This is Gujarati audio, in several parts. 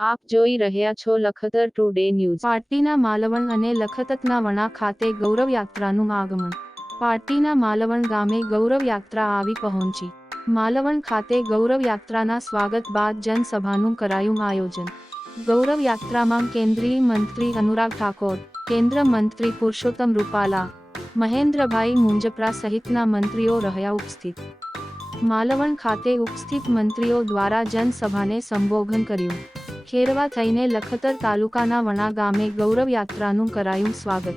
આપ જોઈ રહ્યા છો લખતર ટુડે ન્યૂઝ। પાર્ટીના માલવણ અને લખતરના વણા ખાતે ગૌરવ યાત્રાનું આગમન। પાર્ટીના માલવણ ગામે ગૌરવ યાત્રા આવી પહોંચી। માલવણ ખાતે ગૌરવ યાત્રાના સ્વાગત બાદ જનસભાનું કરાયું આયોજન। ગૌરવ યાત્રામાં કેન્દ્રીય મંત્રી અનુરાગ ઠાકોર, કેન્દ્ર મંત્રી પુરુષોત્તમ રૂપાલા, મહેન્દ્રભાઈ મુંજપરા સહિતના મંત્રીઓ રહ્યા ઉપસ્થિત। માલવણ ખાતે ઉપસ્થિત મંત્રીઓ દ્વારા જનસભાને સંબોધન કર્યું। ખેરવા થઈને લખતર તાલુકાના વણા ગામે ગૌરવ યાત્રાનું કરાયું સ્વાગત।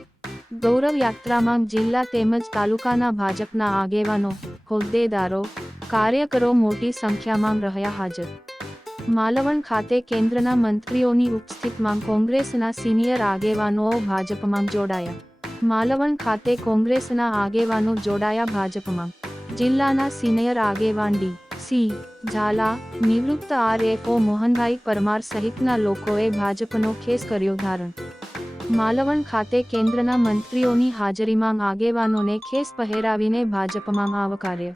ગૌરવ યાત્રામાં જિલ્લા તેમજ તાલુકાના ભાજપના આગેવાનો, હોદ્દેદારો, કાર્યકરો મોટી સંખ્યામાં રહ્યા હાજર। માલવણ ખાતે કેન્દ્રના મંત્રીઓની ઉપસ્થિતિમાં કોંગ્રેસના સિનિયર આગેવાનો ભાજપમાં જોડાયા। માલવણ ખાતે કોંગ્રેસના આગેવાનો જોડાયા ભાજપમાં। જિલ્લાના સિનિયર આગેવાન ડી.સી. ઝાલા, નિવૃત્ત આરએફઓ મોહનભાઈ પરમાર સહિતના લોકોએ ભાજપનો ખેસ કર્યો ધારણ। માલવણ ખાતે કેન્દ્રના મંત્રીઓની હાજરીમાં આગેવાનોને ખેસ પહેરાવીને ભાજપમાં આવકાર્ય।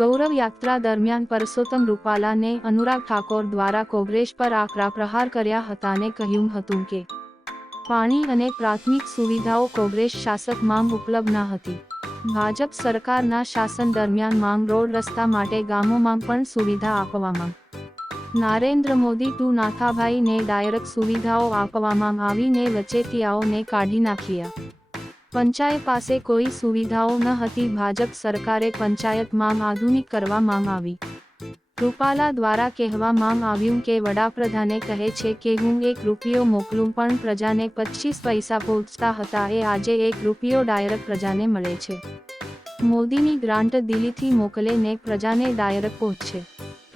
ગૌરવ યાત્રા દરમિયાન પુરુષોત્તમ રૂપાલાને અનુરાગ ઠાકોર દ્વારા કોંગ્રેસ પર આકરા પ્રહાર કર્યા હતા અને કહ્યું હતું કે પાણી અને પ્રાથમિક સુવિધાઓ કોંગ્રેસ શાસકમાં ઉપલબ્ધ ન હતી। ભાજપ સરકારના શાસન દરમિયાન માંગ રોડ રસ્તા માટે ગામોમાં પણ સુવિધા આપવામાં। નરેન્દ્ર મોદી ટુ નાથાભાઈને ડાયરેક્ટ સુવિધાઓ આપવામાં આવીને વચેટિયાઓને કાઢી નાખ્યા। પંચાયત પાસે કોઈ સુવિધાઓ ન હતી। ભાજપ સરકારે પંચાયતમાં આધુનિક કરવામાં આવી। રૂપાલા દ્વારા કહેવામાં આવ્યું કે વડાપ્રધાને કહે છે કે હું 1 રૂપિયો મોકલું પણ પ્રજાને 25 પૈસા પહોંચતા હતા એ આજે 1 રૂપિયો ડાયરેક્ટ પ્રજાને મળે છે। મોદીની ગ્રાન્ટ દિલ્હીથી મોકલે ને પ્રજાને ડાયરેક્ટ પહોંચે।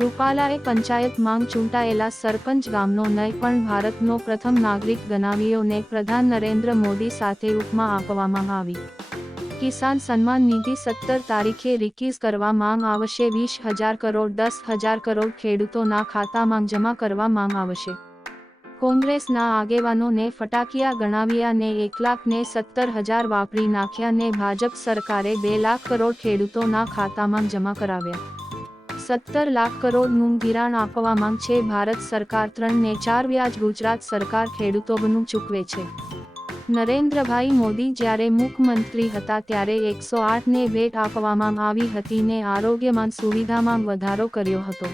રૂપાલાએ પંચાયતમાં ચૂંટાયેલા સરપંચ ગામનો નહીં પણ ભારતનો પ્રથમ નાગરિક ગણાવ્યો ને પ્રધાન નરેન્દ્ર મોદી સાથે ઉપમા આપવામાં આવી। કિસાન સન્માન નિધિ 17 તારીખે રિલીઝ કરવામાં આવશે। 20,000 કરોડ 10,000 કરોડ ખેડૂતોના ખાતામાં જમા કરવામાં આવશે। કોંગ્રેસના આગેવાનોને ફટાકિયા ગણાવ્યા ને 1,17,000 વાપરી નાખ્યા ને ભાજપ સરકારે 2 લાખ કરોડ ખેડૂતોના ખાતામાં જમા કરાવ્યા। 17 લાખ કરોડનું ધિરાણ આપવામાં છે ભારત સરકાર, 3 ને 4 વ્યાજ ગુજરાત સરકાર ખેડૂતોનું ચૂકવે છે। નરેન્દ્રભાઈ મોદી જ્યારે મુખ્યમંત્રી હતા ત્યારે 108 ને ભેટ આપવામાં આવી હતી ને આરોગ્યમાં સુવિધામાં વધારો કર્યો હતો।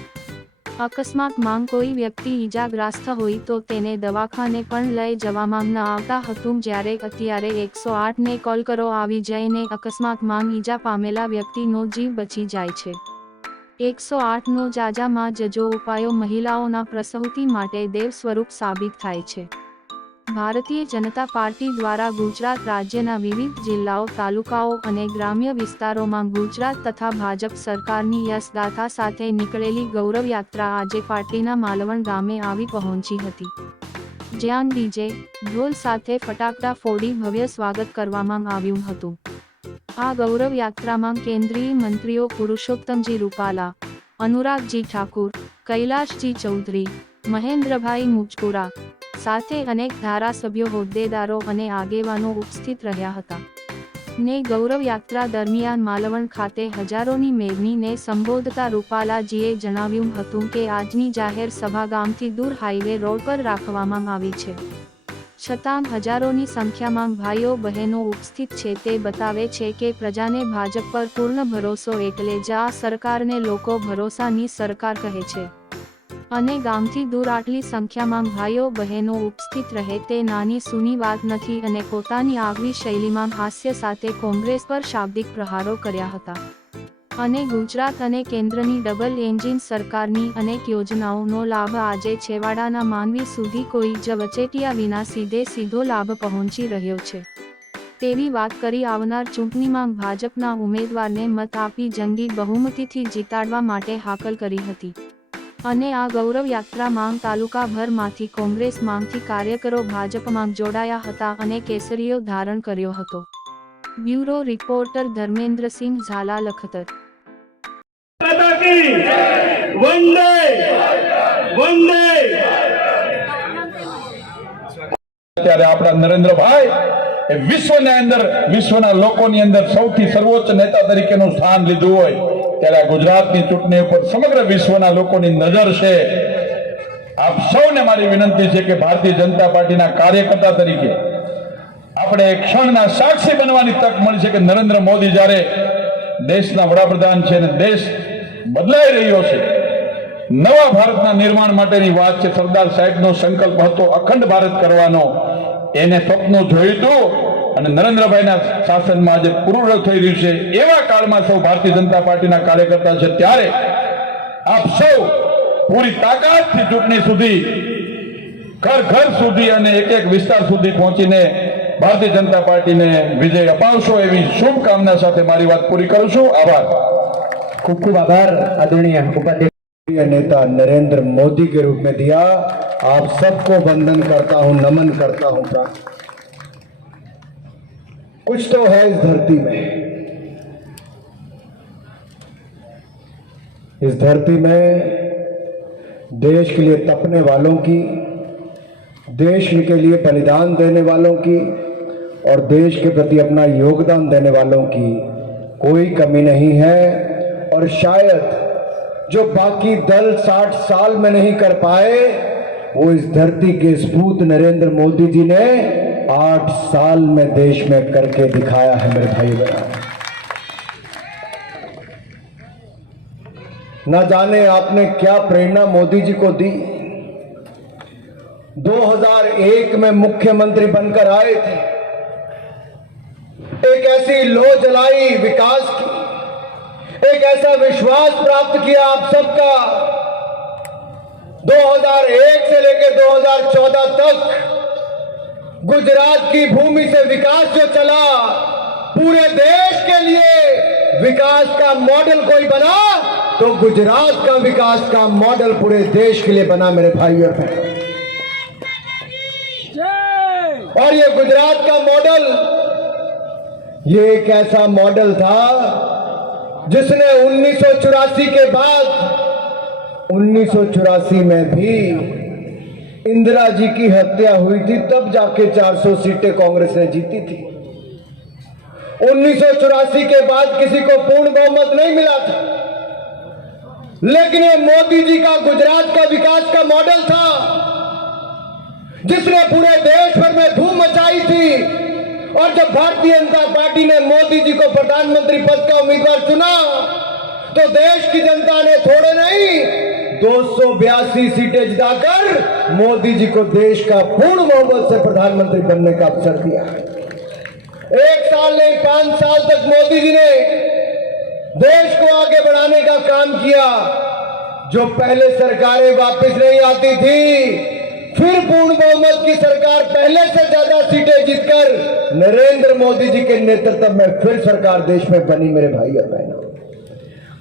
અકસ્માતમાં કોઈ વ્યક્તિ ઈજાગ્રસ્ત હોય તો તેને દવાખાને પણ લઈ જવામાં ન આવતા હતું, જ્યારે અત્યારે 108 ને કોલ કરો આવી જઈને અકસ્માતમાં ઈજા પામેલા વ્યક્તિનો જીવ બચી જાય છે। 108 નો જાજામાં જજો ઉપાયો મહિલાઓના પ્રસૂતિ માટે દેવ સ્વરૂપ સાબિત થાય છે। ભારતીય જનતા પાર્ટી દ્વારા ગુજરાત રાજ્યના વિવિધ જિલ્લાઓ, તાલુકાઓ અને ગ્રામ્ય વિસ્તારોમાં ગુજરાત તથા ભાજપ સરકારની યશગાથા સાથે નીકળેલી ગૌરવ યાત્રા આજે પાર્ટીના માલવણ ગામે આવી પહોંચી હતી, જ્યાં ડીજે, ઢોલ સાથે ફટાકડા ફોડી ભવ્ય સ્વાગત કરવામાં આવ્યું હતું। આ ગૌરવ યાત્રામાં કેન્દ્રીય મંત્રીઓ પુરુષોત્તમજી રૂપાલા, અનુરાગજી ઠાકુર, કૈલાશજી ચૌધરી, મહેન્દ્રભાઈ મુંજપરા સાથે અનેક ધારાસભ્યો, હોદ્દેદારો અને આગેવાનો ઉપસ્થિત રહ્યા હતા ને ગૌરવ યાત્રા દરમિયાન માલવણ ખાતે હજારોની મેદનીને સંબોધતા રૂપાલાજીએ જણાવ્યું હતું કે આજની જાહેર સભા ગામથી દૂર હાઈવે રોડ પર રાખવામાં આવી છે, છતાં હજારોની સંખ્યામાં ભાઈઓ બહેનો ઉપસ્થિત છે। તે બતાવે છે કે પ્રજાને ભાજપ પર પૂર્ણ ભરોસો, એટલે જ આ સરકારને લોકો ભરોસાની સરકાર કહે છે અને ગામથી દૂર આટલી સંખ્યામાં ભાઈઓ બહેનો ઉપસ્થિત રહે તે નાની સૂની વાત નથી અને પોતાની આગવી શૈલીમાં હાસ્ય સાથે કોંગ્રેસ પર શાબ્દિક પ્રહારો કર્યા હતા અને ગુજરાત અને કેન્દ્રની ડબલ એન્જિન સરકારની અનેક યોજનાઓનો લાભ આજે છેવાડાના માનવી સુધી કોઈ જ વચેટિયા વિના સીધો લાભ પહોંચી રહ્યો છે તેવી વાત કરી આવનાર ચૂંટણીમાં ભાજપના ઉમેદવારને મત આપી જંગી બહુમતીથી જીતાડવા માટે હાકલ કરી હતી અને આ ગૌરવ યાત્રામાં તાલુકાભરમાંથી કોંગ્રેસમાંથી કાર્યકરો ભાજપમાં જોડાયા હતા અને કેસરીઓ ધારણ કર્યો હતો। Bureau reporter Dharmendrasinh Jhala, Lakhtar. ત્યારે આપણા નરેન્દ્રભાઈ વિશ્વની અંદર, વિશ્વના લોકોની અંદર સૌથી સર્વોચ્ચ નેતા તરીકેનું સ્થાન લીધું હોય ત્યારે ગુજરાતની ચૂંટણી ઉપર સમગ્ર વિશ્વના લોકોની નજર છે। આપ સૌને મારી વિનંતી છે કે ભારતીય જનતા પાર્ટીના કાર્યકર્તા તરીકે આપણે એક ક્ષણના સાક્ષી બનવાની તક મળી છે કે નરેન્દ્ર મોદી જ્યારે દેશના વડાપ્રધાન છે અને દેશ બદલાઈ રહ્યો છે, નવા ભારતના નિર્માણ માટેની વાત છે. સરદાર સાહેબનો સંકલ્પ હતો અખંડ ભારત કરવાનો, એને સ્વપ્ન જોયું હતું અને નરેન્દ્રભાઈના શાસનમાં આજે પૂરું થઈ રહ્યું છે. એવા કાળમાં સૌ ભારતીય જનતા પાર્ટીના કાર્યકર્તા છે, ત્યારે આપ સૌ પૂરી તાકાતથી ચૂંટણી સુધી, ઘર ઘર સુધી અને એક એક વિસ્તાર સુધી પહોંચીને ભારતીય જનતા પાર્ટીને વિજય અપાવશો એવી શુભકામના સાથે મારી વાત પૂરી કરું છું. આભાર. खूब खूब आभार आदरणीय उपाध्यक्ष नेता नरेंद्र मोदी के रूप में दिया. आप सबको वंदन करता हूं, नमन करता हूं. कुछ तो है इस धरती में, इस धरती में देश के लिए तपने वालों की, देश के लिए बलिदान देने वालों की और देश के प्रति अपना योगदान देने वालों की कोई कमी नहीं है. और शायद जो बाकी दल 60 साल में नहीं कर पाए, वो इस धरती के सपूत नरेंद्र मोदी जी ने 8 साल में देश में करके दिखाया है. मेरे भाई बहन, न जाने आपने क्या प्रेरणा मोदी जी को दी. 2001 में मुख्यमंत्री बनकर आए थे, एक ऐसी लो जलाई विकास की, एक ऐसा विश्वास प्राप्त किया आप सबका. 2001 से लेकर 2014 तक गुजरात की भूमि से विकास जो चला, पूरे देश के लिए विकास का मॉडल कोई बना तो गुजरात का विकास का मॉडल पूरे देश के लिए बना. मेरे भाइयों और बहनों, और ये गुजरात का मॉडल, ये एक ऐसा मॉडल था जिसने 1984 के बाद, 1984 में भी इंदिरा जी की हत्या हुई थी, तब जाके 400 सीटें कांग्रेस ने जीती थी. 1984 के बाद किसी को पूर्ण बहुमत नहीं मिला था, लेकिन ये मोदी जी का गुजरात का विकास का मॉडल था जिसने पूरे देश भर में धूम मचाई थी. और जब भारतीय जनता पार्टी ने मोदी जी को प्रधानमंत्री पद का उम्मीदवार चुना, तो देश की जनता ने थोड़े नहीं 282 सीटें जिताकर मोदी जी को देश का पूर्ण बहुमत से प्रधानमंत्री बनने का अवसर दिया. 1 साल नहीं 5 साल तक मोदी जी ने देश को आगे बढ़ाने का काम किया. जो पहले सरकारें वापस नहीं आती थी, फिर पूर्ण बहुमत की सरकार पहले से ज्यादा सीटें जीतकर नरेंद्र मोदी जी के नेतृत्व में फिर सरकार देश में बनी. मेरे भाई और बहनों,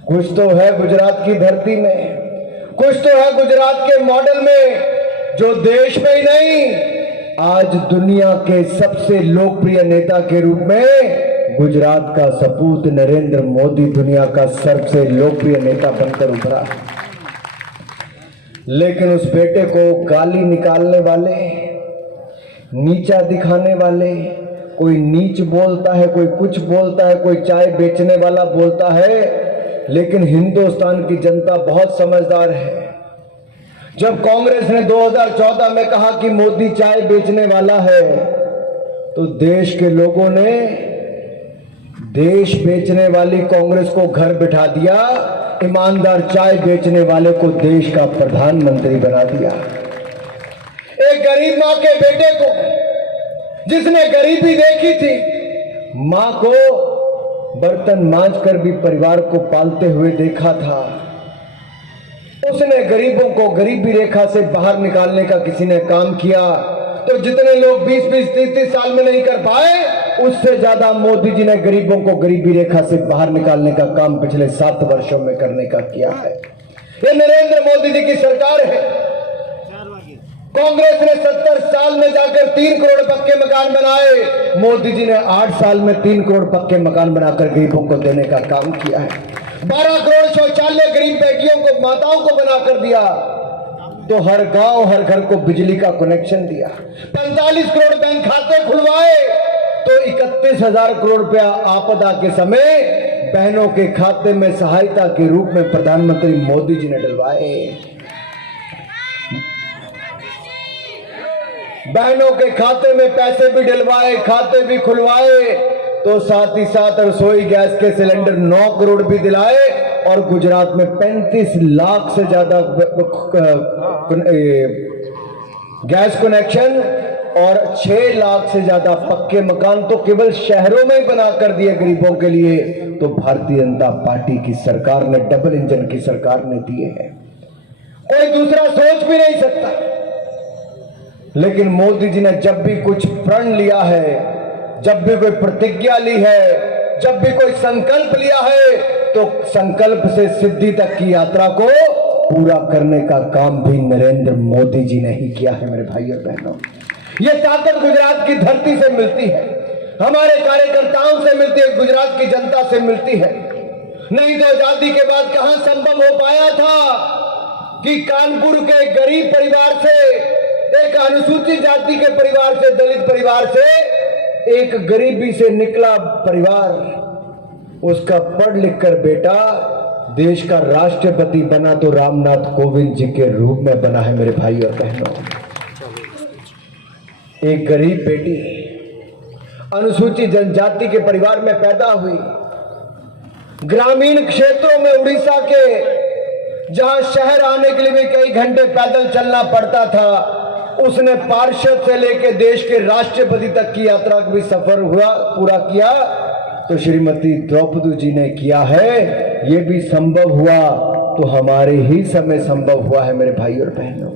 कुछ तो है गुजरात की धरती में, कुछ तो है गुजरात के मॉडल में, जो देश में ही नहीं आज दुनिया के सबसे लोकप्रिय नेता के रूप में गुजरात का सपूत नरेंद्र मोदी दुनिया का सबसे लोकप्रिय नेता बनकर उभरा. लेकिन उस बेटे को गाली निकालने वाले, नीचा दिखाने वाले, कोई नीच बोलता है, कोई कुछ बोलता है, कोई चाय बेचने वाला बोलता है, लेकिन हिंदुस्तान की जनता बहुत समझदार है. जब कांग्रेस ने 2014 में कहा कि मोदी चाय बेचने वाला है, तो देश के लोगों ने देश बेचने वाली कांग्रेस को घर बिठा दिया, ईमानदार चाय बेचने वाले को देश का प्रधानमंत्री बना दिया. एक गरीब मां के बेटे को, जिसने गरीबी देखी थी, मां को बर्तन मांजकर भी परिवार को पालते हुए देखा था, उसने गरीबों को गरीबी रेखा से बाहर निकालने का किसी ने काम किया. तो जितने लोग 20-20, 30-30 साल में नहीं कर पाए, उससे ज्यादा मोदी जी ने गरीबों को गरीबी रेखा से बाहर निकालने का काम पिछले 7 वर्षों में करने का किया है. ये नरेंद्र मोदी जी की सरकार है. कांग्रेस ने 70 साल में जाकर 3 करोड़ पक्के मकान बनाए, मोदी जी ने 8 साल में 3 करोड़ पक्के मकान बनाकर गरीबों को देने का काम किया है. 12 करोड़ शौचालय गरीब बेटियों को, माताओं को बनाकर दिया. तो हर गांव हर घर को बिजली का कनेक्शन दिया. 45 करोड़ बैंक खाते खुलवाए. तो 31,000 करोड़ रुपया आपदा के समय बहनों के खाते में सहायता के रूप में प्रधानमंत्री मोदी जी ने डलवाए. बहनों के खाते में पैसे भी डलवाए, खाते भी खुलवाए, तो साथ ही साथ रसोई गैस के सिलेंडर 9 करोड़ भी दिलाए और गुजरात में 35 लाख से ज्यादा गैस कनेक्शन और 6 लाख से ज्यादा पक्के मकान तो केवल शहरों में ही बना कर दिए गरीबों के लिए। तो भारतीय जनता पार्टी की सरकार ने, डबल इंजन की सरकार ने दिए हैं, कोई दूसरा सोच भी नहीं सकता। लेकिन मोदी जी ने जब भी कुछ प्रण लिया है, जब भी कोई प्रतिज्ञा ली है, जब भी कोई संकल्प लिया है, तो संकल्प से सिद्धि तक की यात्रा को पूरा करने का काम भी नरेंद्र मोदी जी ने ही किया है। मेरे भाई और बहनों, ये ताकत गुजरात की धरती से मिलती है, हमारे कार्यकर्ताओं से मिलती है, गुजरात की जनता से मिलती है। नहीं तो आजादी के बाद कहां संभव हो पाया था कि कानपुर के गरीब परिवार से, एक अनुसूचित जाति के परिवार से, दलित परिवार से, एक गरीबी से निकला परिवार, उसका पढ़ लिख कर बेटा देश का राष्ट्रपति बना तो रामनाथ कोविंद जी के रूप में बना है। मेरे भाई और बहनों, एक गरीब बेटी अनुसूचित जनजाति के परिवार में पैदा हुई, ग्रामीण क्षेत्रों में उड़ीसा के, जहां शहर आने के लिए भी कई घंटे पैदल चलना पड़ता था, उसने पार्षद से लेकर देश के राष्ट्रपति तक की यात्रा का भी सफर पूरा किया। तो श्रीमती द्रौपदी जी ने किया है। ये भी संभव हुआ तो हमारे ही समय संभव हुआ है मेरे भाई और बहनों।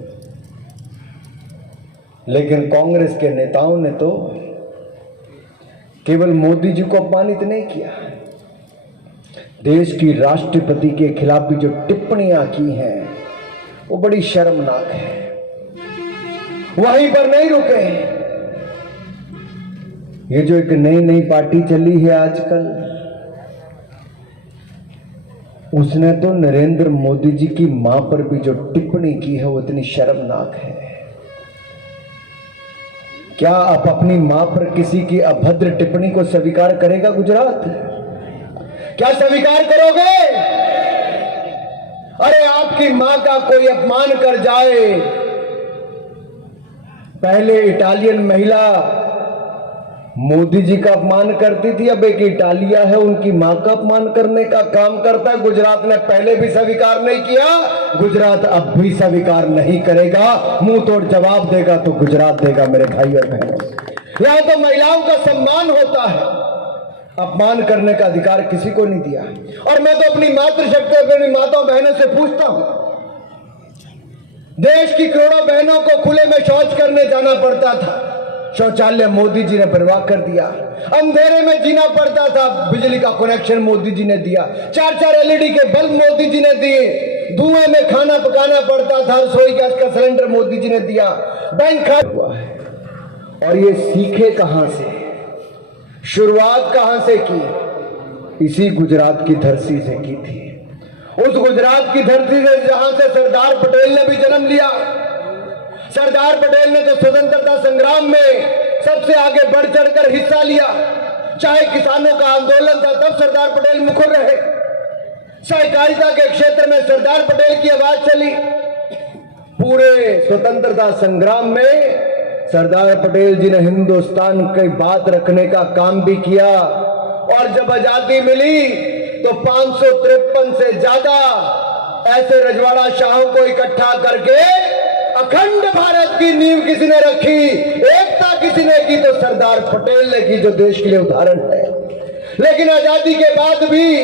लेकिन कांग्रेस के नेताओं ने तो केवल मोदी जी को अपमानित नहीं किया, देश की राष्ट्रपति के खिलाफ भी जो टिप्पणियां की हैं वो बड़ी शर्मनाक है। वहीं पर नहीं रुके, ये जो एक नई पार्टी चली है आजकल, उसने तो नरेंद्र मोदी जी की मां पर भी जो टिप्पणी की है वो इतनी शर्मनाक है। क्या आप अपनी मां पर किसी की अभद्र टिप्पणी को स्वीकार करेगा गुजरात? क्या स्वीकार करोगे? अरे आपकी मां का कोई अपमान कर जाए, पहले इटालियन महिला मोदी जी का अपमान करती थी, अब एक इटालिया है उनकी मां का अपमान करने का काम करता है। गुजरात ने पहले भी स्वीकार नहीं किया, गुजरात अब भी स्वीकार नहीं करेगा। मुंह तोड़ जवाब देगा तो गुजरात देगा मेरे भाई और बहनों। यहां तो महिलाओं का सम्मान होता है, अपमान करने का अधिकार किसी को नहीं दिया। और मैं तो अपनी मातृशक्ति, अपनी माताओं बहनों से पूछता हूं, देश की करोड़ों बहनों को खुले में शौच करने जाना पड़ता था, शौचालय मोदी जी ने बनवा कर दिया। अंधेरे में जीना पड़ता था, बिजली का कनेक्शन मोदी जी ने दिया। 4-4 LED के बल्ब मोदी जी ने दिए। धुएं में खाना पकाना पड़ता था, रसोई गैस का सिलेंडर मोदी जी ने दिया। बैंक हुआ है। और ये सीखे कहां से, शुरुआत कहां से की? इसी गुजरात की धरती से की थी। उस गुजरात की धरती से जहां से सरदार पटेल ने भी जन्म लिया। सरदार पटेल ने तो स्वतंत्रता संग्राम में सबसे आगे बढ़ चढ़कर हिस्सा लिया। चाहे किसानों का आंदोलन था तब सरदार पटेल मुखर रहे। सहकारिता के क्षेत्र में सरदार पटेल की आवाज चली। पूरे स्वतंत्रता संग्राम में सरदार पटेल जी ने हिंदुस्तान की बात रखने का काम भी किया। और जब आजादी मिली तो 553 से ज्यादा ऐसे रजवाड़ा शाहों को इकट्ठा करके अखंड भारत की नींव किसी ने रखी, एकता किसी ने की तो सरदार पटेल ने की, जो देश के लिए उदाहरण है। लेकिन आजादी के बाद भी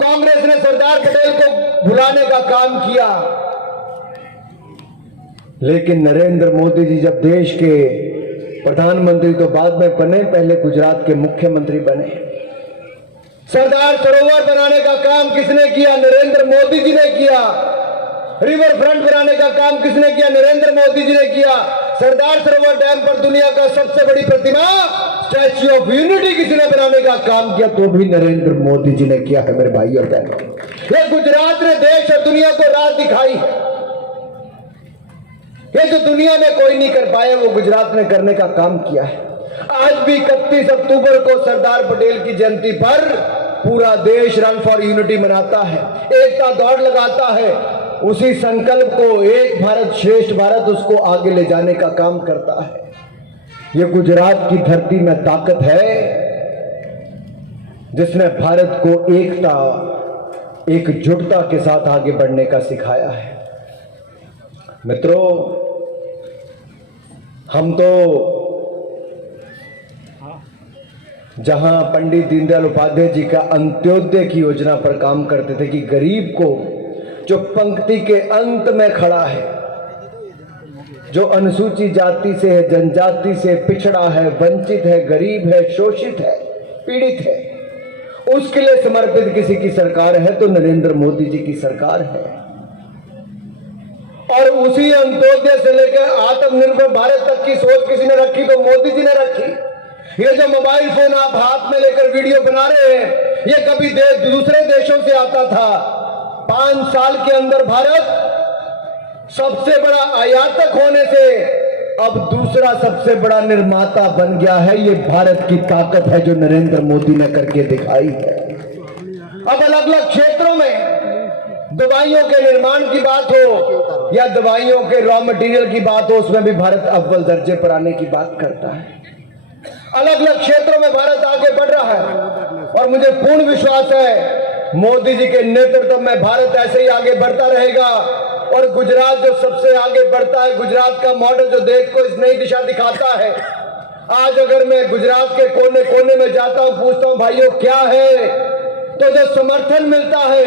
कांग्रेस ने सरदार पटेल को भुलाने का काम किया। लेकिन नरेंद्र मोदी जी जब देश के प्रधानमंत्री तो बाद में बने, पहले गुजरात के मुख्यमंत्री बने। सरदार सरोवर बनाने का काम किसने किया? नरेंद्र मोदी जी ने किया। रिवर फ्रंट बनाने का काम किसने किया? नरेंद्र मोदी जी ने किया। सरदार सरोवर डैम पर दुनिया का सबसे बड़ी प्रतिमा स्टैच्यू ऑफ यूनिटी किसी ने बनाने का काम किया तो भी नरेंद्र मोदी जी ने किया है मेरे भाई और बहनों। ये गुजरात ने देश और दुनिया को राह दिखाई। ये जो दुनिया में कोई नहीं कर पाया वो गुजरात ने करने का काम किया है। आज भी 31 अक्टूबर को सरदार पटेल की जयंती पर पूरा देश रन फॉर यूनिटी मनाता है, एकता दौड़ लगाता है। उसी संकल्प को, एक भारत श्रेष्ठ भारत, उसको आगे ले जाने का काम करता है। ये गुजरात की धरती में ताकत है जिसने भारत को एकता, एकजुटता के साथ आगे बढ़ने का सिखाया है। मित्रों, हम तो जहां पंडित दीनदयाल उपाध्याय जी का अंत्योदय की योजना पर काम करते थे कि गरीब को, जो पंक्ति के अंत में खड़ा है, जो अनुसूचित जाति से है, जनजाति से पिछड़ा है, वंचित है, गरीब है, शोषित है, पीड़ित है, उसके लिए समर्पित किसी की सरकार है तो नरेंद्र मोदी जी की सरकार है। और उसी अंत्योदय से लेकर आत्मनिर्भर भारत तक की सोच किसी ने रखी तो मोदी जी ने रखी। ये जो मोबाइल फोन आप हाथ में लेकर वीडियो बना रहे हैं, ये कभी दूसरे देशों से आता था। 5 साल के अंदर भारत सबसे बड़ा आयातक होने से अब दूसरा सबसे बड़ा निर्माता बन गया है। ये भारत की ताकत है जो नरेंद्र मोदी ने करके दिखाई है। अब अलग अलग क्षेत्रों में दवाइयों के निर्माण की बात हो या दवाइयों के रॉ मटेरियल की बात हो, उसमें भी भारत अव्वल दर्जे पर आने की बात करता है। अलग अलग क्षेत्रों में भारत आगे बढ़ रहा है और मुझे पूर्ण विश्वास है मोदी जी के नेतृत्व में भारत ऐसे ही आगे बढ़ता रहेगा। और गुजरात जो सबसे आगे बढ़ता है, गुजरात का मॉडल जो देश को इस नई दिशा दिखाता है। आज अगर मैं गुजरात के कोने कोने में जाता हूं, पूछता हूं भाइयों क्या है, तो जो समर्थन मिलता है,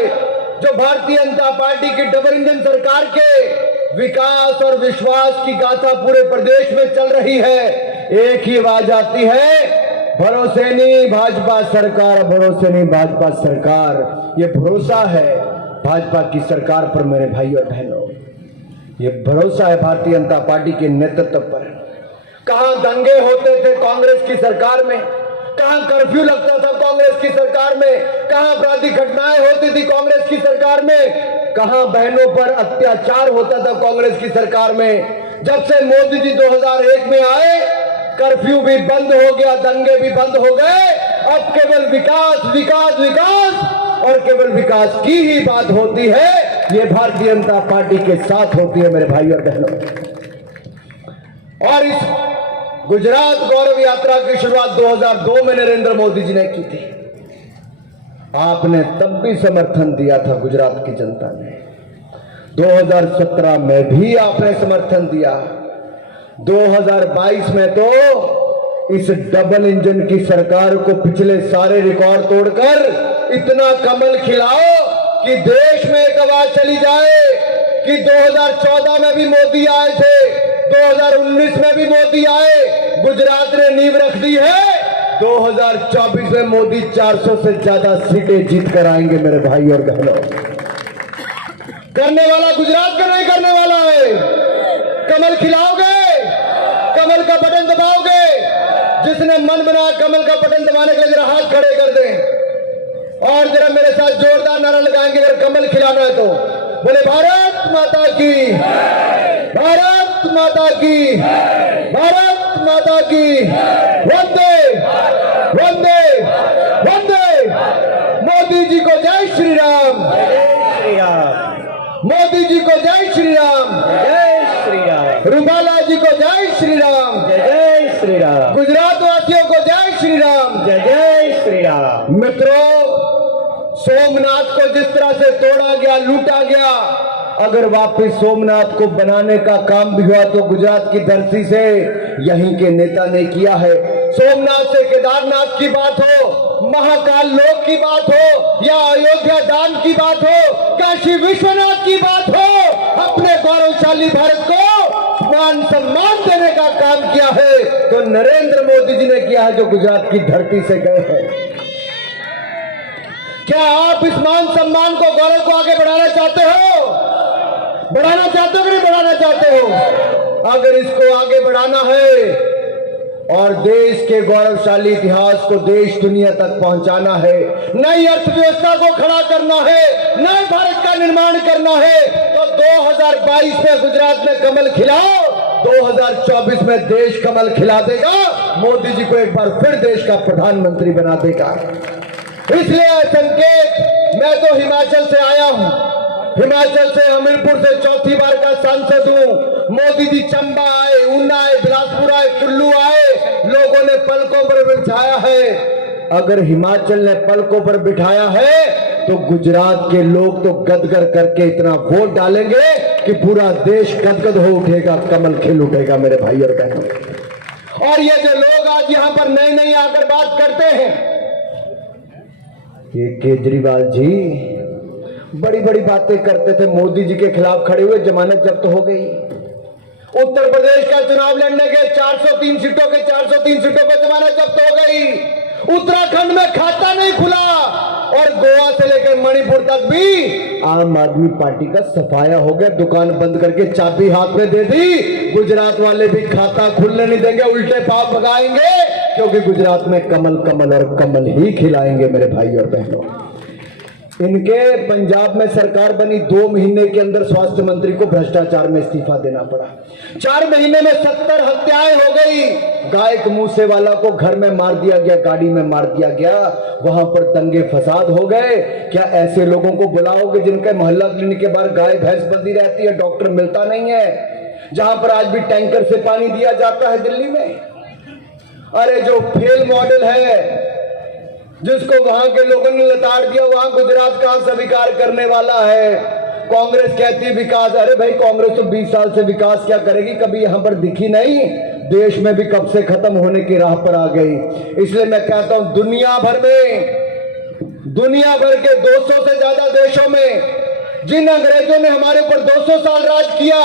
जो भारतीय जनता पार्टी की डबल इंजन सरकार के विकास और विश्वास की गाथा पूरे प्रदेश में चल रही है, एक ही आवाज आती है, भरोसे नहीं भाजपा सरकार, भरोसे नहीं भाजपा सरकार। ये भरोसा है भाजपा की सरकार पर मेरे भाइयों और बहनों, ये भरोसा है भारतीय जनता पार्टी के नेतृत्व पर। कहां दंगे होते थे कांग्रेस की सरकार में, कहां कर्फ्यू लगता था कांग्रेस की सरकार में, कहां आपराधिक घटनाएं होती थी कांग्रेस की सरकार में, कहां बहनों पर अत्याचार होता था कांग्रेस की सरकार में। जब से मोदी जी 2001 में आए, कर्फ्यू भी बंद हो गया, दंगे भी बंद हो गए। अब केवल विकास विकास विकास और केवल विकास की ही बात होती है। ये भारतीय जनता पार्टी के साथ होती है मेरे भाई और बहनों। और इस गुजरात गौरव यात्रा की शुरुआत 2002 में नरेंद्र मोदी जी ने की थी। आपने तब भी समर्थन दिया था गुजरात की जनता ने। 2017 में भी आपने समर्थन दिया। 2022 में तो इस डबल इंजन की सरकार को पिछले सारे रिकॉर्ड तोड़कर इतना कमल खिलाओ कि देश में एक आवाज चली जाए कि 2014 में भी मोदी आए थे, 2019 में भी मोदी आए, गुजरात ने नींव रख दी है। 2024 में मोदी 400 से ज्यादा सीटें जीत कर आएंगे मेरे भाई और बहनों। करने वाला गुजरात का नहीं करने वाला है। कमल खिलाओगे, कमल का बटन दबाओगे। जिसने मन बना कमल का बटन दबाने के लिए जरा हाथ खड़े कर दें और जरा मेरे साथ जोरदार नारा लगाएंगे अगर कमल खिलाना है तो। बोले भारत माता की, भारत माता की, भारत माता की। वंदे वंदे वंदे। मोदी जी को जय श्री राम, जय श्री राम। मोदी जी को जय श्री राम, जय श्री राम। रूपाला जी को जय श्री राम, जय श्री राम। गुजरात वासियों को जय श्री राम, जय श्री राम। मित्रों, सोमनाथ को जिस तरह से तोड़ा गया, लूटा गया, अगर वापस सोमनाथ को बनाने का काम भी हुआ तो गुजरात की धरती से यहीं के नेता ने किया है। सोमनाथ से केदारनाथ की बात हो, महाकाल लोक की बात हो या अयोध्या धाम की बात हो, काशी विश्वनाथ की बात हो, अपने गौरवशाली भारत को मान सम्मान देने का काम किया है तो नरेंद्र मोदी जी ने किया है जो गुजरात की धरती से गए हैं। क्या आप इस मान सम्मान को, गौरव को आगे बढ़ाना चाहते हो? बढ़ाना चाहते हो कि नहीं बढ़ाना चाहते हो? अगर इसको आगे बढ़ाना है और देश के गौरवशाली इतिहास को देश दुनिया तक पहुंचाना है, नई अर्थव्यवस्था को खड़ा करना है, नए भारत का निर्माण करना है, तो 2022 में गुजरात में कमल खिलाओ, 2024 में देश कमल खिला देगा, मोदी जी को एक बार फिर देश का प्रधानमंत्री बना देगा। इसलिए संकेत, मैं तो हिमाचल से आया हूं, हिमाचल से हमीरपुर से चौथी बार का सांसद हूँ। मोदी जी चंबा आए, ऊना आए, बिलासपुर आए, कुल्लू आए, लोगों ने पलकों पर बिठाया है। अगर हिमाचल ने पलकों पर बिठाया है तो गुजरात के लोग तो गदगद करके इतना वोट डालेंगे कि पूरा देश गदगद हो उठेगा, कमल खिल उठेगा मेरे भाई और बहनों। और ये जो लोग आज यहाँ पर नए नए आकर बात करते हैं, ये केजरीवाल जी बड़ी बड़ी बातें करते थे, मोदी जी के खिलाफ खड़े हुए, जमानत जब्त हो गई। उत्तर प्रदेश का चुनाव लड़ने के 403 सीटों के 403 सीटों पर जमानत जब्त हो गई। उत्तराखंड में खाता नहीं खुला और गोवा से लेकर मणिपुर तक भी आम आदमी पार्टी का सफाया हो गया, दुकान बंद करके चाबी हाथ में दे दी। गुजरात वाले भी खाता खुलने नहीं देंगे, उल्टे पांव भगाएंगे, क्योंकि गुजरात में कमल कमल और कमल ही खिलाएंगे मेरे भाई और बहनों। इनके पंजाब में सरकार बनी, 2 महीने के अंदर स्वास्थ्य मंत्री को भ्रष्टाचार में इस्तीफा देना पड़ा। 4 महीने में 70 हत्याएं हो गई। गाय के मुंह से वाला को घर में मार दिया गया, गाड़ी में मार दिया गया, वहां पर दंगे फसाद हो गए। क्या ऐसे लोगों को बुलाओगे जिनके मोहल्ला क्लिनिक के बाहर गाय भैंस बंधी रहती है, डॉक्टर मिलता नहीं है, जहां पर आज भी टैंकर से पानी दिया जाता है दिल्ली में? अरे जो फेल मॉडल है, जिसको वहां के लोगों ने लताड़ दिया, वहां गुजरात कहां स्वीकार करने वाला है? कांग्रेस कहती है विकास। अरे भाई, कांग्रेस तो 20 साल से विकास क्या करेगी, कभी यहां पर दिखी नहीं। देश में भी कब से खत्म होने की राह पर आ गई। इसलिए मैं कहता हूं, दुनिया भर के 200 से ज्यादा देशों में जिन अंग्रेजों ने हमारे ऊपर 200 साल राज किया,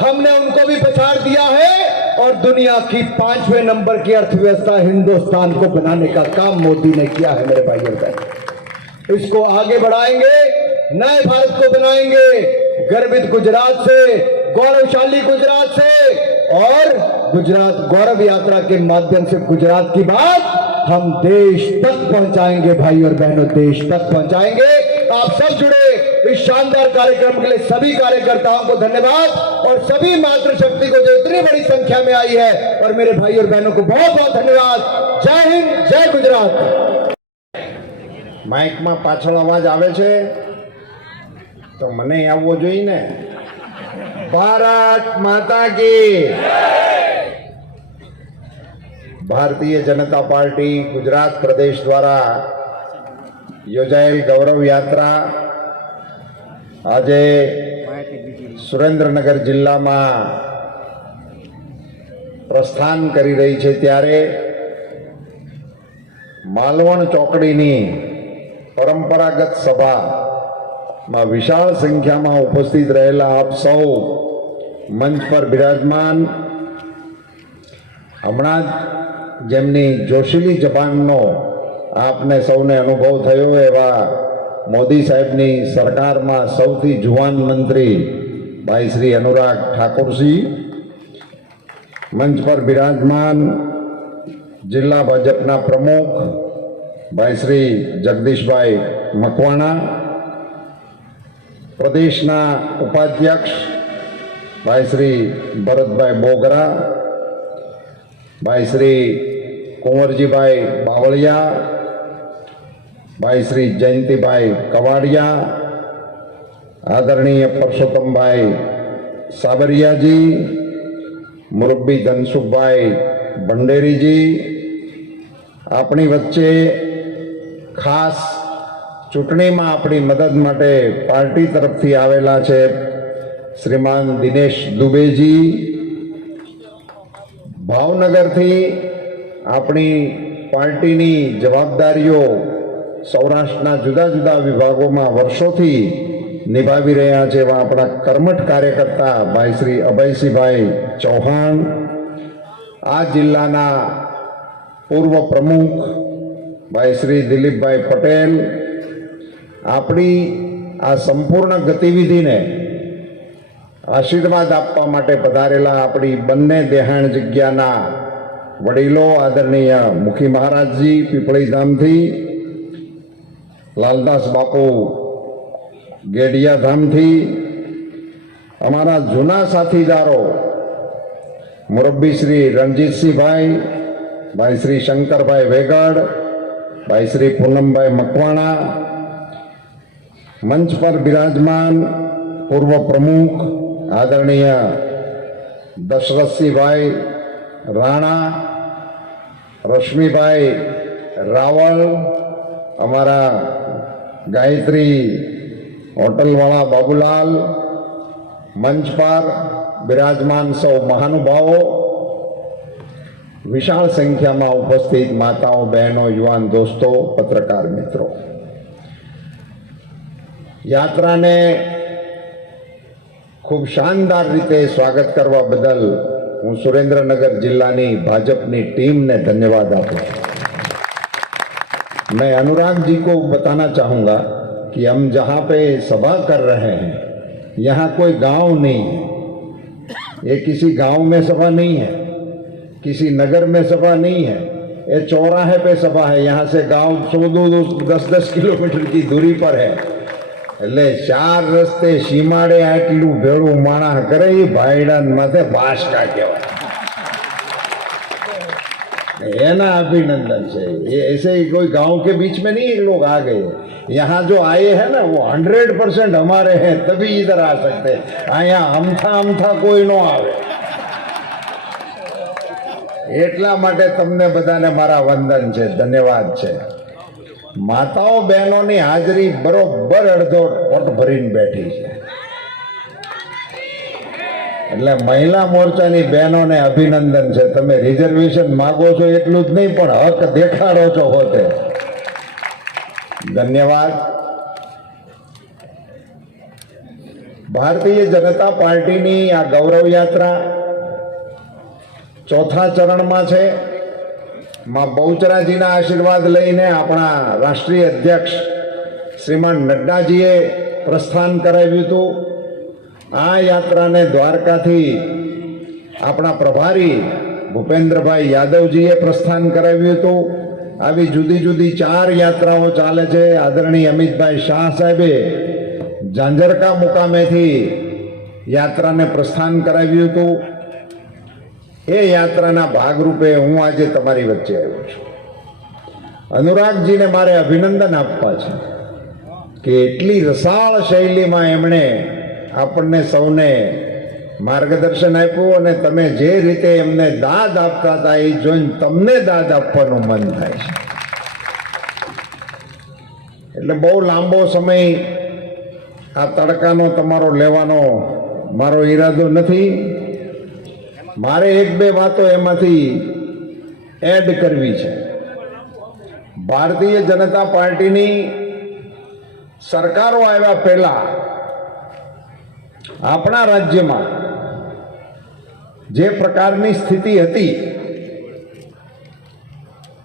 हमने उनको भी पछाड़ दिया है। और दुनिया की 5वें नंबर की अर्थव्यवस्था हिंदुस्तान को बनाने का काम मोदी ने किया है मेरे भाई और बहन। इसको आगे बढ़ाएंगे, नए भारत को बनाएंगे, गर्वित गुजरात से, गौरवशाली गुजरात से, और गुजरात गौरव यात्रा के माध्यम से गुजरात की बात हम देश तक पहुंचाएंगे भाई और बहनों, देश तक पहुंचाएंगे। आप सब जुड़े इस शानदार कार्यक्रम के लिए सभी कार्यकर्ताओं को धन्यवाद, और सभी मातृशक्ति को जो इतनी बड़ी संख्या में आई है, और मेरे भाई और बहनों को बहुत बहुत धन्यवाद। जय हिंद, जय गुजरात। माइक में पाछळ अवाज आवे छे तो मने आववो जोईए ने। भारत माता की। भारतीय जनता पार्टी गुजरात प्रदेश द्वारा योजाયેલ गौरव यात्रा આજે સુરેન્દ્રનગર જિલ્લામાં પ્રસ્થાન કરી રહી છે, ત્યારે માલવણ ચોકડીની પરંપરાગત સભામાં વિશાળ સંખ્યામાં ઉપસ્થિત રહેલા આપ સૌ મંચ પર બિરાજમાન, હમણાં જેમની જોશીલી જબાનનો આપને સૌને અનુભવ થયો એવા मोदी साहेबनी सरकार में सौथी जुवान मंत्री भाई श्री अनुराग ठाकुर जी, मंच पर विराजमान जिला भाजपा प्रमुख भाई श्री जगदीश भाई मकवाणा, प्रदेशना उपाध्यक्ष भाई श्री भरत भाई बोगरा, भाई श्री कुंवरजी भाई बावलिया, भाई श्री जयंती भाई कवाड़िया, आदरणीय परसोत्तम भाई साबरिया जी, मुरब्बी धनसुख भाई भंडेरी जी, अपनी वच्चे खास चूंटणी में अपनी मदद माटे पार्टी तरफ थी आवेला छे श्रीमान दिनेश दुबे जी, भावनगर थी अपनी पार्टी नी जवाबदारीओ सौराष्ट्रना जुदा जुदा विभागों में वर्षोथी निभावी रह्या छे एवा आपणा कर्मठ कार्यकर्ता भाई श्री अभयसिंह भाई चौहान, आ जिल्लाना पूर्व प्रमुख भाई श्री दिलीप भाई पटेल, आपणी आ संपूर्ण गतिविधि ने आशीर्वाद आपवा माटे पधारेला आपणी बंने देहाण जग्याना वडीलो आदरणीय मुखी महाराज जी पीपળી धामथी, लालदास बापू गेडिया धाम थी, अमारा जूना साथीदारों मुरब्बी श्री रणजीत सिंह भाई, भाई श्री शंकर भाई वेगड़, भाई श्री पूनम भाई मकवाणा, मंच पर विराजमान પૂર્વ પ્રમુખ આદરણીય દશરથસિંહભાઈ રાણા, રશ્મિભાઈ રાવલ, અમારા ગાયત્રી હોટલવાળા બાબુલાલ, મંચ પર બિરાજમાન સૌ મહાનુભાવો, વિશાળ સંખ્યામાં ઉપસ્થિત માતાઓ, બહેનો, યુવાન દોસ્તો, પત્રકાર મિત્રો, યાત્રાને ખૂબ શાનદાર રીતે સ્વાગત કરવા બદલ હું સુરેન્દ્રનગર જિલ્લાની ભાજપની टीमને धन्यवाद આપું છું। मैं अनुराग जी को बताना चाहूँगा कि हम जहाँ पे सभा कर रहे हैं यहाँ कोई गांव नहीं है, ये किसी गांव में सभा नहीं है, किसी नगर में सभा नहीं है, ये चौराहे पे सभा है। यहाँ से गांव 10-10 किलोमीटर की दूरी पर है। એટલે ચાર રસ્તે સીમાડે આટલું ભેળું માણા કરે એ ભાઈડાન માથે બાસકા કહેવાય, એના અભિनंदन છે। ये ऐसे ही कोई गांव के बीच में नहीं लोग आ गए, यहाँ जो आए हैं ना वो 100% हमारे हैं, तभी इधर आ सकते हैं। यहाँ अमथा कोई नो आवे। એટલા માટે તમને બધાને મારા વંદન છે, ધન્યવાદ છે। માતાઓ બહેનોની હાજરી બરોબર અડધો પોટ ભરીને બેઠી છે, એટલે મહિલા મોરચાની બહેનોને અભિનંદન છે। તમે રિઝર્વેશન માગો છો એટલું જ નહીં પણ હક દેખાડો છો હોતે, ધન્યવાદ। ભારતીય જનતા પાર્ટીની આ ગૌરવ યાત્રા ચોથા ચરણમાં છે। માં બહુચરાજીના આશીર્વાદ લઈને આપણા રાષ્ટ્રીય અધ્યક્ષ શ્રીમાન નડ્ડાજીએ પ્રસ્થાન કરાવ્યું હતું। આ યાત્રાને દ્વારકાથી આપણા પ્રભારી ભૂપેન્દ્રભાઈ યાદવજીએ પ્રસ્થાન કરાવ્યું હતું। આવી જુદી જુદી 4 યાત્રાઓ ચાલે છે। આદરણીય અમિતભાઈ શાહ સાહેબે ઝાંઝરકા મુકામેથી યાત્રાને પ્રસ્થાન કરાવ્યું હતું। એ યાત્રાના ભાગરૂપે હું આજે તમારી વચ્ચે આવ્યો છું। અનુરાગજીને મારે અભિનંદન આપવા છે કે એટલી રસાળ શૈલીમાં એમણે આપણને સૌને માર્ગદર્શન આપ્યું અને તમે જે રીતે એમને દાદ આપતા હતા એ જોઈને તમને દાદ આપવાનું મન થાય છે। એટલે બહુ લાંબો સમય આ તડકાનો તમારો લેવાનો મારો ઈરાદો નથી। મારે 1-2 વાતો એમાંથી એડ કરવી છે। ભારતીય જનતા પાર્ટીની સરકારો આવ્યા પહેલા આપણા રાજ્યમાં જે પ્રકારની સ્થિતિ હતી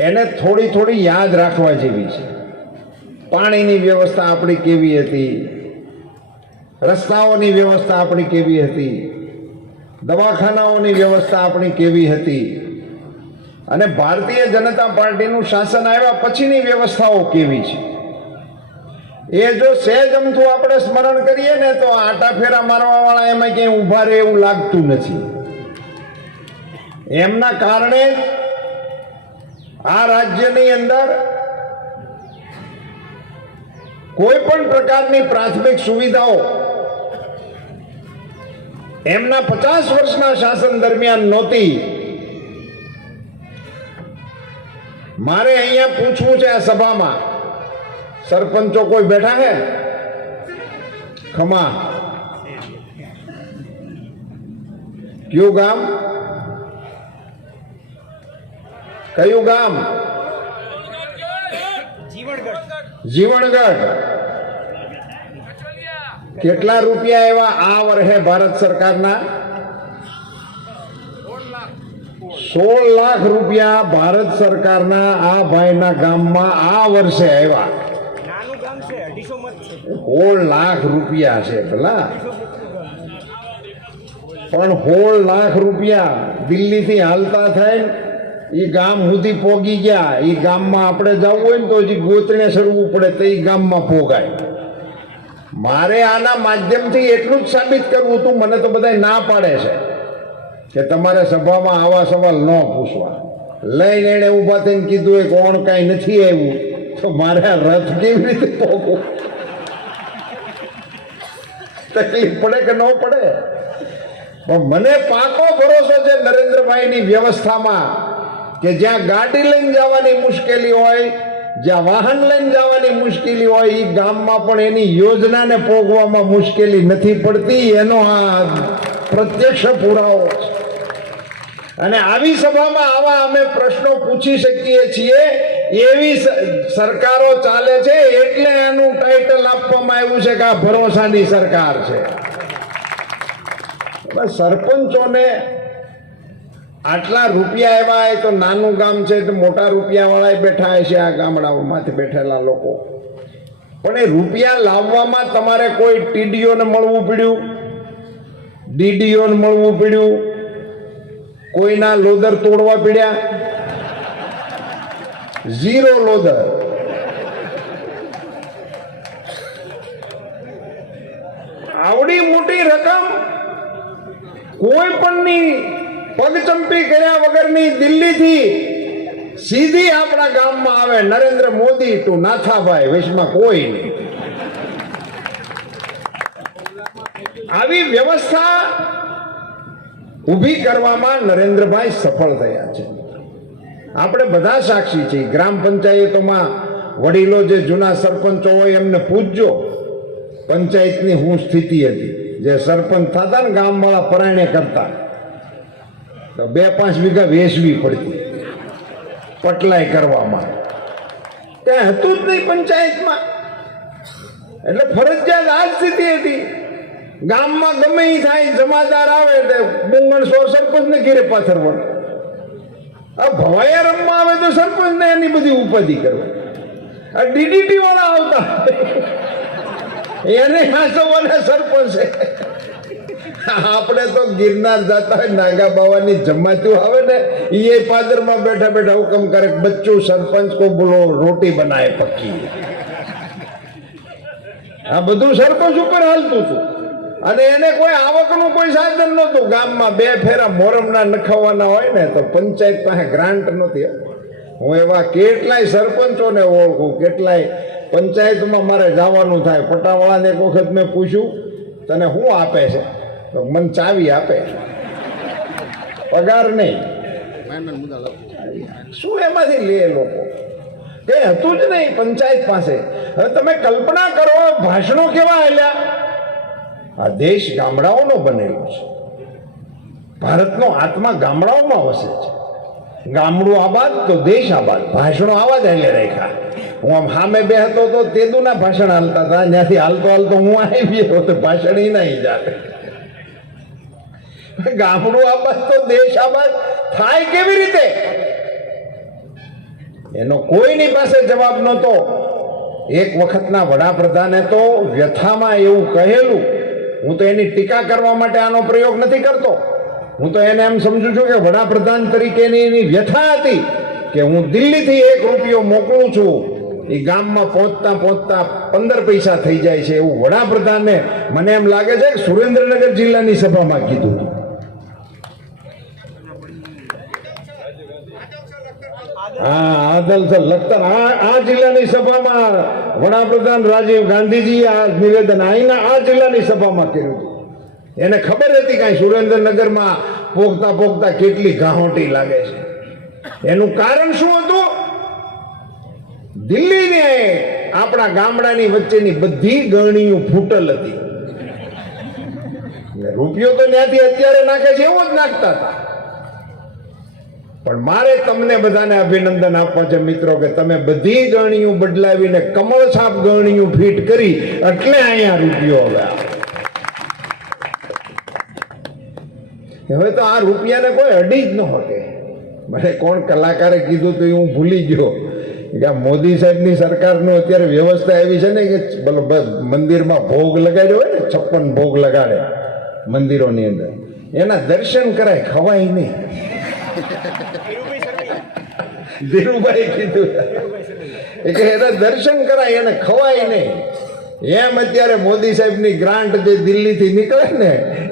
એને થોડી યાદ રાખવા જેવી છે। પાણીની વ્યવસ્થા આપણી કેવી હતી, રસ્તાઓની વ્યવસ્થા આપણી કેવી હતી, દવાખાનાઓની વ્યવસ્થા આપણી કેવી હતી અને ભારતીય જનતા પાર્ટીનું શાસન આવ્યા પછીની વ્યવસ્થાઓ કેવી છે એ જો સહેજ અમથું આપણે સ્મરણ કરીએ ને તો આટા ફેરા મારવાવાળા એમાં ક્યાંય ઊભા રહે એવું લાગતું નથી। એમના કારણે આ રાજ્યની અંદર કોઈ પણ પ્રકારની પ્રાથમિક સુવિધાઓ એમના 50 વર્ષના શાસન દરમિયાન નહોતી। મારે અહીંયા પૂછવું છે આ સભામાં, સરપંચો કોઈ બેઠા હે? ખમા કયું ગામ? કયું ગામ? જીવણગઢ। કેટલા રૂપિયા એવા આ વર્ષે ભારત સરકારના? 16 લાખ રૂપિયા ભારત સરકારના આ ભાઈના ગામમાં આ વર્ષે આવ્યા। 16 લાખ રૂપિયા છે ભલા, પણ 16 લાખ રૂપિયા દિલ્હીથી હાલતા થઈને એ ગામ સુધી પોગી ગયા। એ ગામમાં આપણે જવું હોય ને તો હજી ગોતણે સરવું પડે તો એ ગામમાં પોગાય। મારે આના માધ્યમથી એટલું જ સાબિત કરવું હતું, મને તો બધાય ના પાડે છે કે તમારે સભામાં આવા સવાલ ન પૂછવા। લઈને એને ઊભા થઈને કીધું એ કોણ કાંઈ નથી આવ્યું તો મારે આ રથ કેવી રીતે પોગવું? તકલીફ પડે કે ન પડે? પણ મને પાકો ભરોસો છે નરેન્દ્રભાઈની વ્યવસ્થામાં કે જ્યાં ગાડી લઈને જવાની મુશ્કેલી હોય, જ્યાં વાહન લઈને જવાની મુશ્કેલી હોય, એ ગામમાં પણ એની યોજનાને પોગવામાં મુશ્કેલી નથી પડતી. એનો આ પ્રત્યક્ષ પુરાવો છે. અને આવી સભામાં આવા અમે પ્રશ્નો પૂછી શકીએ છીએ એવી સરકારો ચાલે છે, એટલે એનું ટાઇટલ આપવામાં આવ્યું છે કે આ ભરોસાની સરકાર છે. સરપંચોને આટલા રૂપિયા એવા હોય તો નાનું ગામ છે તો મોટા રૂપિયાવાળા બેઠા છે, આ ગામડાઓમાંથી બેઠેલા લોકો. પણ એ રૂપિયા લાવવામાં તમારે કોઈ ટીડીઓને મળવું પડ્યું, ડીડીઓને મળવું પડ્યું, કોઈના લોદર તોડવા પડ્યા? ઝીરો લોદર. આવડી મોટી રકમ કોઈ પણની પગચંપી કર્યા વગરની દિલ્હીથી સીધી આપણા ગામમાં આવે. નરેન્દ્ર મોદી ટુ નાથાભાઈ, વૈશમાં કોઈ નહીં. આવી વ્યવસ્થા ઊભી કરવામાં નરેન્દ્રભાઈ સફળ થયા છે. આપણે બધા સાક્ષી છીએ. ગ્રામ પંચાયતોમાં વડીલો જે જૂના સરપંચો હોય એમને પૂછજો પંચાયતની શું સ્થિતિ હતી. જે સરપંચ થતા ને ગામવાળા પરાયણે કરતા તો 2-5 વીઘા વેચવી પડતી પટલાઈ કરવામાં. કઈ હતું જ નહીં પંચાયતમાં. એટલે ફરજિયાત આ સ્થિતિ હતી. ગામમાં ગમે એ થાય, જમાદાર આવે એટલે બુંગણસોર સરપંચને ઘેરે પાથરવા. આ ભવાયા રમવા આવે તો સરપંચને એની બધી ઉપાધિ કરવા. આ ડીડીટી વાળા આવતા એને હાંસવાના સરપંચ. આપણે તો ગિરનાર જતા હોય, નાગા બાવાની જમાતું આવે ને એ પાદરમાં બેઠા બેઠા હુકમ કરે બચ્ચું સરપંચ કો બોલો રોટી બનાવે પક્કી. આ બધું સરપંચ ઉપર હાલતું હતું. અને એને કોઈ આવકનું કોઈ સાધન નહોતું. ગામમાં 2 ફેરા મોરમના નખાવવાના હોય ને તો પંચાયત પાસે ગ્રાન્ટ નહોતી. હું એવા કેટલાય સરપંચોને ઓળખું, કેટલાય પંચાયતમાં મારે જવાનું થાય. પટાવાળાને એક વખત મેં પૂછ્યું તને શું આપે છે? તો મને ચાવી આપે, પગાર નહીં. શું એમાંથી લે લોકો? કઈ હતું જ નહીં પંચાયત પાસે. હવે તમે કલ્પના કરો ભાષણો કેવા આલ્યા. આ દેશ ગામડાઓનો બનેલો છે. ભારતનો આત્મા ગામડાઓમાં વસે છે. ગામડું આબાદ તો દેશ આબાદ. ભાષણો આવા જ હાલે રેખા. હું આમ સામે બે હતો તો તેદુના ભાષણ હાલતા હતા. ત્યાંથી હાલતો હાલતો હું આવી ગયો તો ભાષણ એ નહીં જાતે. ગામડું આબાદ તો દેશ આબાદ થાય કેવી રીતે? એનો કોઈની પાસે જવાબ નહોતો. એક વખતના વડાપ્રધાને તો વ્યથામાં એવું કહેલું. હું તો એની ટીકા કરવા માટે આનો પ્રયોગ નથી કરતો. હું તો એને એમ સમજુ છું કે વડાપ્રધાન તરીકેની એની વ્યથા હતી કે હું દિલ્હીથી 1 રૂપિયો મોકલું છું, એ ગામમાં પહોંચતા પહોંચતા 15 પૈસા થઈ જાય છે. એવું વડાપ્રધાને મને એમ લાગે છે કે સુરેન્દ્રનગર જિલ્લાની સભામાં કીધું. હા, આદલ સર લખતર આ જિલ્લાની સભામાં વડાપ્રધાન રાજીવ ગાંધીજી આ નિવેદન આ જિલ્લાની સભામાં કર્યું હતું. એને ખબર હતી કે સુરેન્દ્રનગરમાં પોગતા પોગતા કેટલી ગાહોટી લાગે છે. એનું કારણ શું હતું? દિલ્હીને આપણા ગામડાની વચ્ચેની બધી ગરણીઓ ફૂટલ હતી. રૂપિયો તો ત્યાંથી અત્યારે નાખે છે એવો જ નાખતા હતા. પણ મારે તમને બધાને અભિનંદન આપવા છે મિત્રો કે તમે બધી ગરણીઓ બદલાવીને કમળ છાપ ગરણીઓ ફિટ કરી એટલે અહીંયા રૂપિયો હવે તો આ રૂપિયાને કોઈ અડી જ ન શકે. મને કોણ કલાકારે કીધું તો હું ભૂલી ગયો કે આ મોદી સાહેબની સરકારનું અત્યારે વ્યવસ્થા એવી છે ને કે મંદિરમાં ભોગ લગાડ્યો હોય ને, 56 ભોગ લગાડે મંદિરોની અંદર, એના દર્શન કરાય, ખવાય નહીં. ધીરુભાઈ કીધું કે એના દર્શન કરાય, એને ખવાય નહીં. એમ અત્યારે મોદી સાહેબની ગ્રાન્ટ જે દિલ્હીથી નીકળે ને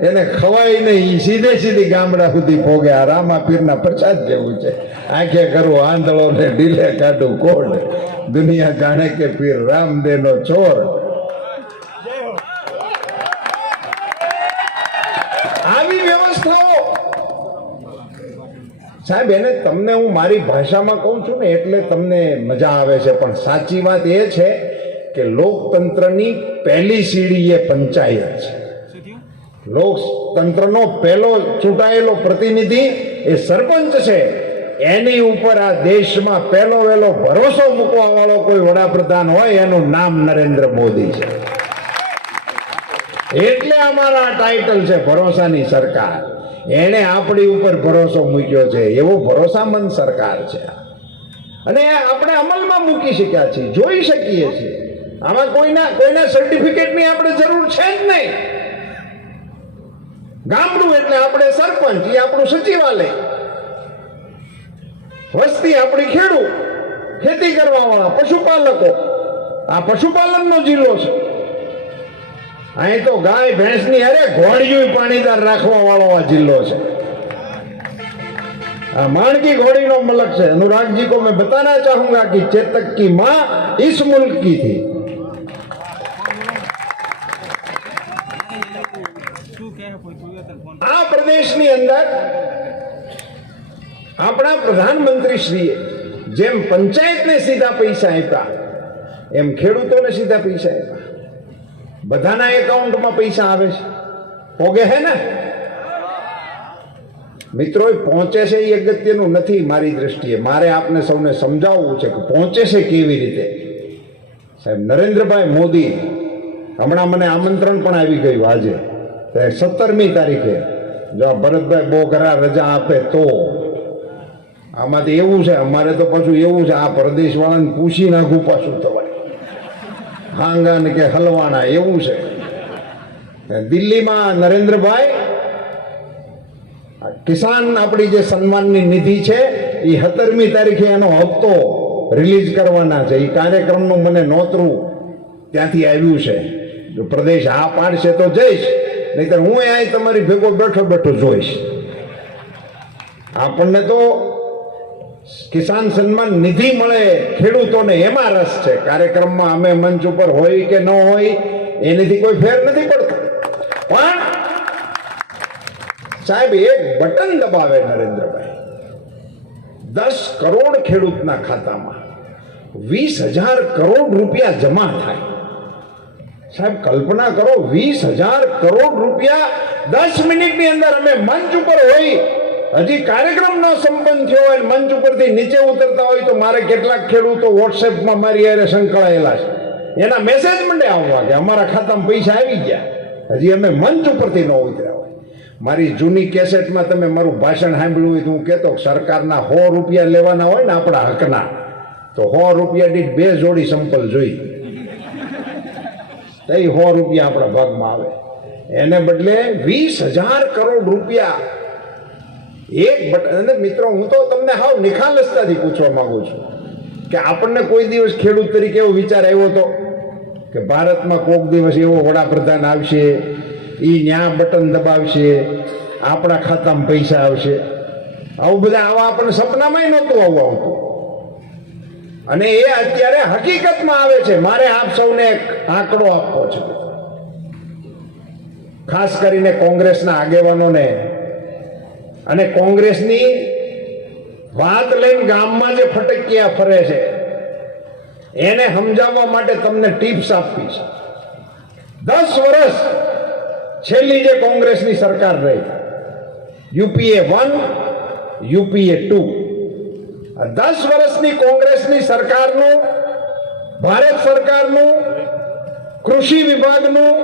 એને ખવાય નહીં, સીધે સીધી ગામડા સુધી ભોગે. આ રામા પીરના પ્રસાદ જેવું છે. આંખે કરું આંધળો ને ઢીલે કાઢું કોડ, દુનિયા જાણે કે પીર રામદેવનો ચોર. સાહેબ એને તમને હું મારી ભાષામાં કહું છું ને એટલે તમને મજા આવે છે, પણ સાચી વાત એ છે કે લોકતંત્રની પહેલી સીડી એ પંચાયત છે. લોકતંત્રનો પહેલો ચૂંટાયેલો પ્રતિનિધિ એ સરપંચ છે. એની ઉપર આ દેશમાં પહેલો વહેલો ભરોસો મૂકવા વાળો કોઈ વડાપ્રધાન હોય એનું નામ નરેન્દ્ર મોદી છે. એટલે અમારા ટાઇટલ છે ભરોસાની સરકાર. એને આપણી ઉપર ભરોસો મૂક્યો છે, એવો ભરોસામંદ સરકાર છે અને આપણે અમલમાં મૂકી શક્યા છીએ, જોઈ શકીએ છીએ. આમાં કોઈના સર્ટિફિકેટની આપણે જરૂર છે જ નહીં. ગામડું એટલે આપણે સરપંચ, એ આપણું સચિવાલય. વસ્તી આપણી ખેડૂત, ખેતી કરવા વાળા પશુપાલકો, આ પશુપાલનનો જિલ્લો છે. અહીં તો ગાય ભેંસની અરે ઘોડિયું પાણીદાર રાખવા વાળો આ જિલ્લો છે. माणकी घोड़ी नो मलक से अनुराग जी को मैं बताना चाहूंगा कि चेतक की मां इस मुल्क की थी. आ प्रदेश ની અંદર આપણા પ્રધાનમંત્રી શ્રીએ જેમ પંચાયતને સીધા પૈસા આપ્યા એમ ખેડૂતોને સીધા પૈસા આપ્યા. બધાના એકાઉન્ટમાં પૈસા આવે છે. પોગે હે ને મિત્રો, પહોંચે છે એ અગત્યનું નથી મારી દ્રષ્ટિએ. મારે આપને સૌને સમજાવવું છે કે પહોંચે છે કેવી રીતે. સાહેબ નરેન્દ્રભાઈ મોદી, હમણાં મને આમંત્રણ પણ આવી ગયું આજે 17મી તારીખે, જો આ ભરતભાઈ બોગરા રજા આપે તો. આમાંથી એવું છે, અમારે તો પાછું એવું છે, આ પ્રદેશ વાળાને પૂછી નાખું પાછું તમારે હાંગા ને કે હલવાના એવું છે. દિલ્હીમાં નરેન્દ્રભાઈ કિસાન આપણી જે સન્માનની નિધિ છે એ 17મી તારીખે એનો હપ્તો રિલીઝ કરવાના છે. એ કાર્યક્રમનું મને નોતરું ત્યાંથી આવ્યું છે. જો પ્રદેશ હા પાડશે તો જઈશ, નહીતર હું અહીં તમારી ભેગો બેઠો બેઠો જોઈશ. આપણને તો કિસાન સન્માન નિધિ મળે ખેડૂતોને એમાં રસ છે. કાર્યક્રમમાં અમે મંચ ઉપર હોય કે ન હોય એનાથી કોઈ ફેર નથી પડતો. પણ સાહેબ એક બટન દબાવે નરેન્દ્રભાઈ, 10 કરોડ ખેડૂતના ખાતામાં 20,000 કરોડ રૂપિયા જમા થાય. સાહેબ કલ્પના કરો, 20,000 કરોડ રૂપિયા 10 મિનિટની અંદર. અમે મંચ ઉપર હોય, હજી કાર્યક્રમ ન સંપન્ન થયો હોય, મંચ ઉપરથી નીચે ઉતરતા હોય તો મારે કેટલાક ખેડૂતો વોટ્સએપમાં મારી હારે સંકળાયેલા છે, એના મેસેજ મંડે આવવા કે અમારા ખાતામાં પૈસા આવી ગયા. હજી અમે મંચ ઉપરથી ન ઉતર્યા હોય. મારી જૂની કેસેટમાં તમે મારું ભાષણ સાંભળ્યું હોય તો હું કહેતો સરકારના 100 રૂપિયા લેવાના હોય ને આપણા હકના, તો 100 રૂપિયા દીઠ 2 જોડી સંપલ જોઈ, તો 100 રૂપિયા આપણા ભાગમાં આવે. એને બદલે 20,000 કરોડ રૂપિયા એક બટન. અને મિત્રો, હું તો તમને હાવ નિખાલસતાથી પૂછવા માંગુ છું કે આપણને કોઈ દિવસ ખેડૂત તરીકે એવો વિચાર આવ્યો હતો કે ભારતમાં કોઈક દિવસ એવો વડાપ્રધાન આવશે, એ ન્યા બટન દબાવશે, આપણા ખાતામાં પૈસા આવશે? આવું બધા આપણને સપનામાં નહોતું આવતું. અને એ અત્યારે હકીકતમાં આવે છે. મારે આપ સૌને એક આંકડો આપવો છે, ખાસ કરીને કોંગ્રેસના આગેવાનોને અને કોંગ્રેસની વાત લઈને ગામમાં જે ફટકિયા ફરે છે એને સમજાવવા માટે તમને ટિપ્સ આપવી છે. 10 વર્ષ છેલ્લી જે કોંગ્રેસની સરકાર રહી, યુપીએ 1, યુપીએ 2, 10 વર્ષની કોંગ્રેસની સરકારનું, ભારત સરકારનું કૃષિ વિભાગનું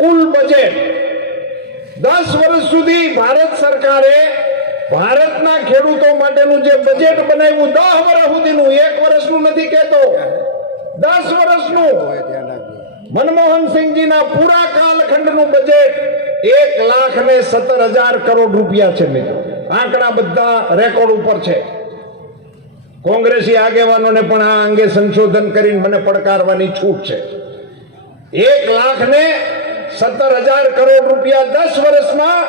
કુલ બજેટ 10 વર્ષ સુધી ભારત સરકારે ભારતના ખેડૂતો માટેનું જે બજેટ બનાવ્યું 10 વર્ષ સુધીનું, 1 વર્ષનું નથી કહેતો, 10 વર્ષનું મનમોહનસિંહજીના પૂરા કાલખંડનું બજેટ 1,17,000 કરોડ રૂપિયા છે. મિત્રો, આંકડા બધા રેકોર્ડ ઉપર છે. કોંગ્રેસી આગેવાનોને પણ આ અંગે સંશોધન કરીને મને પડકારવાની છૂટ છે. 1,17,000 કરોડ રૂપિયા 10 વર્ષમાં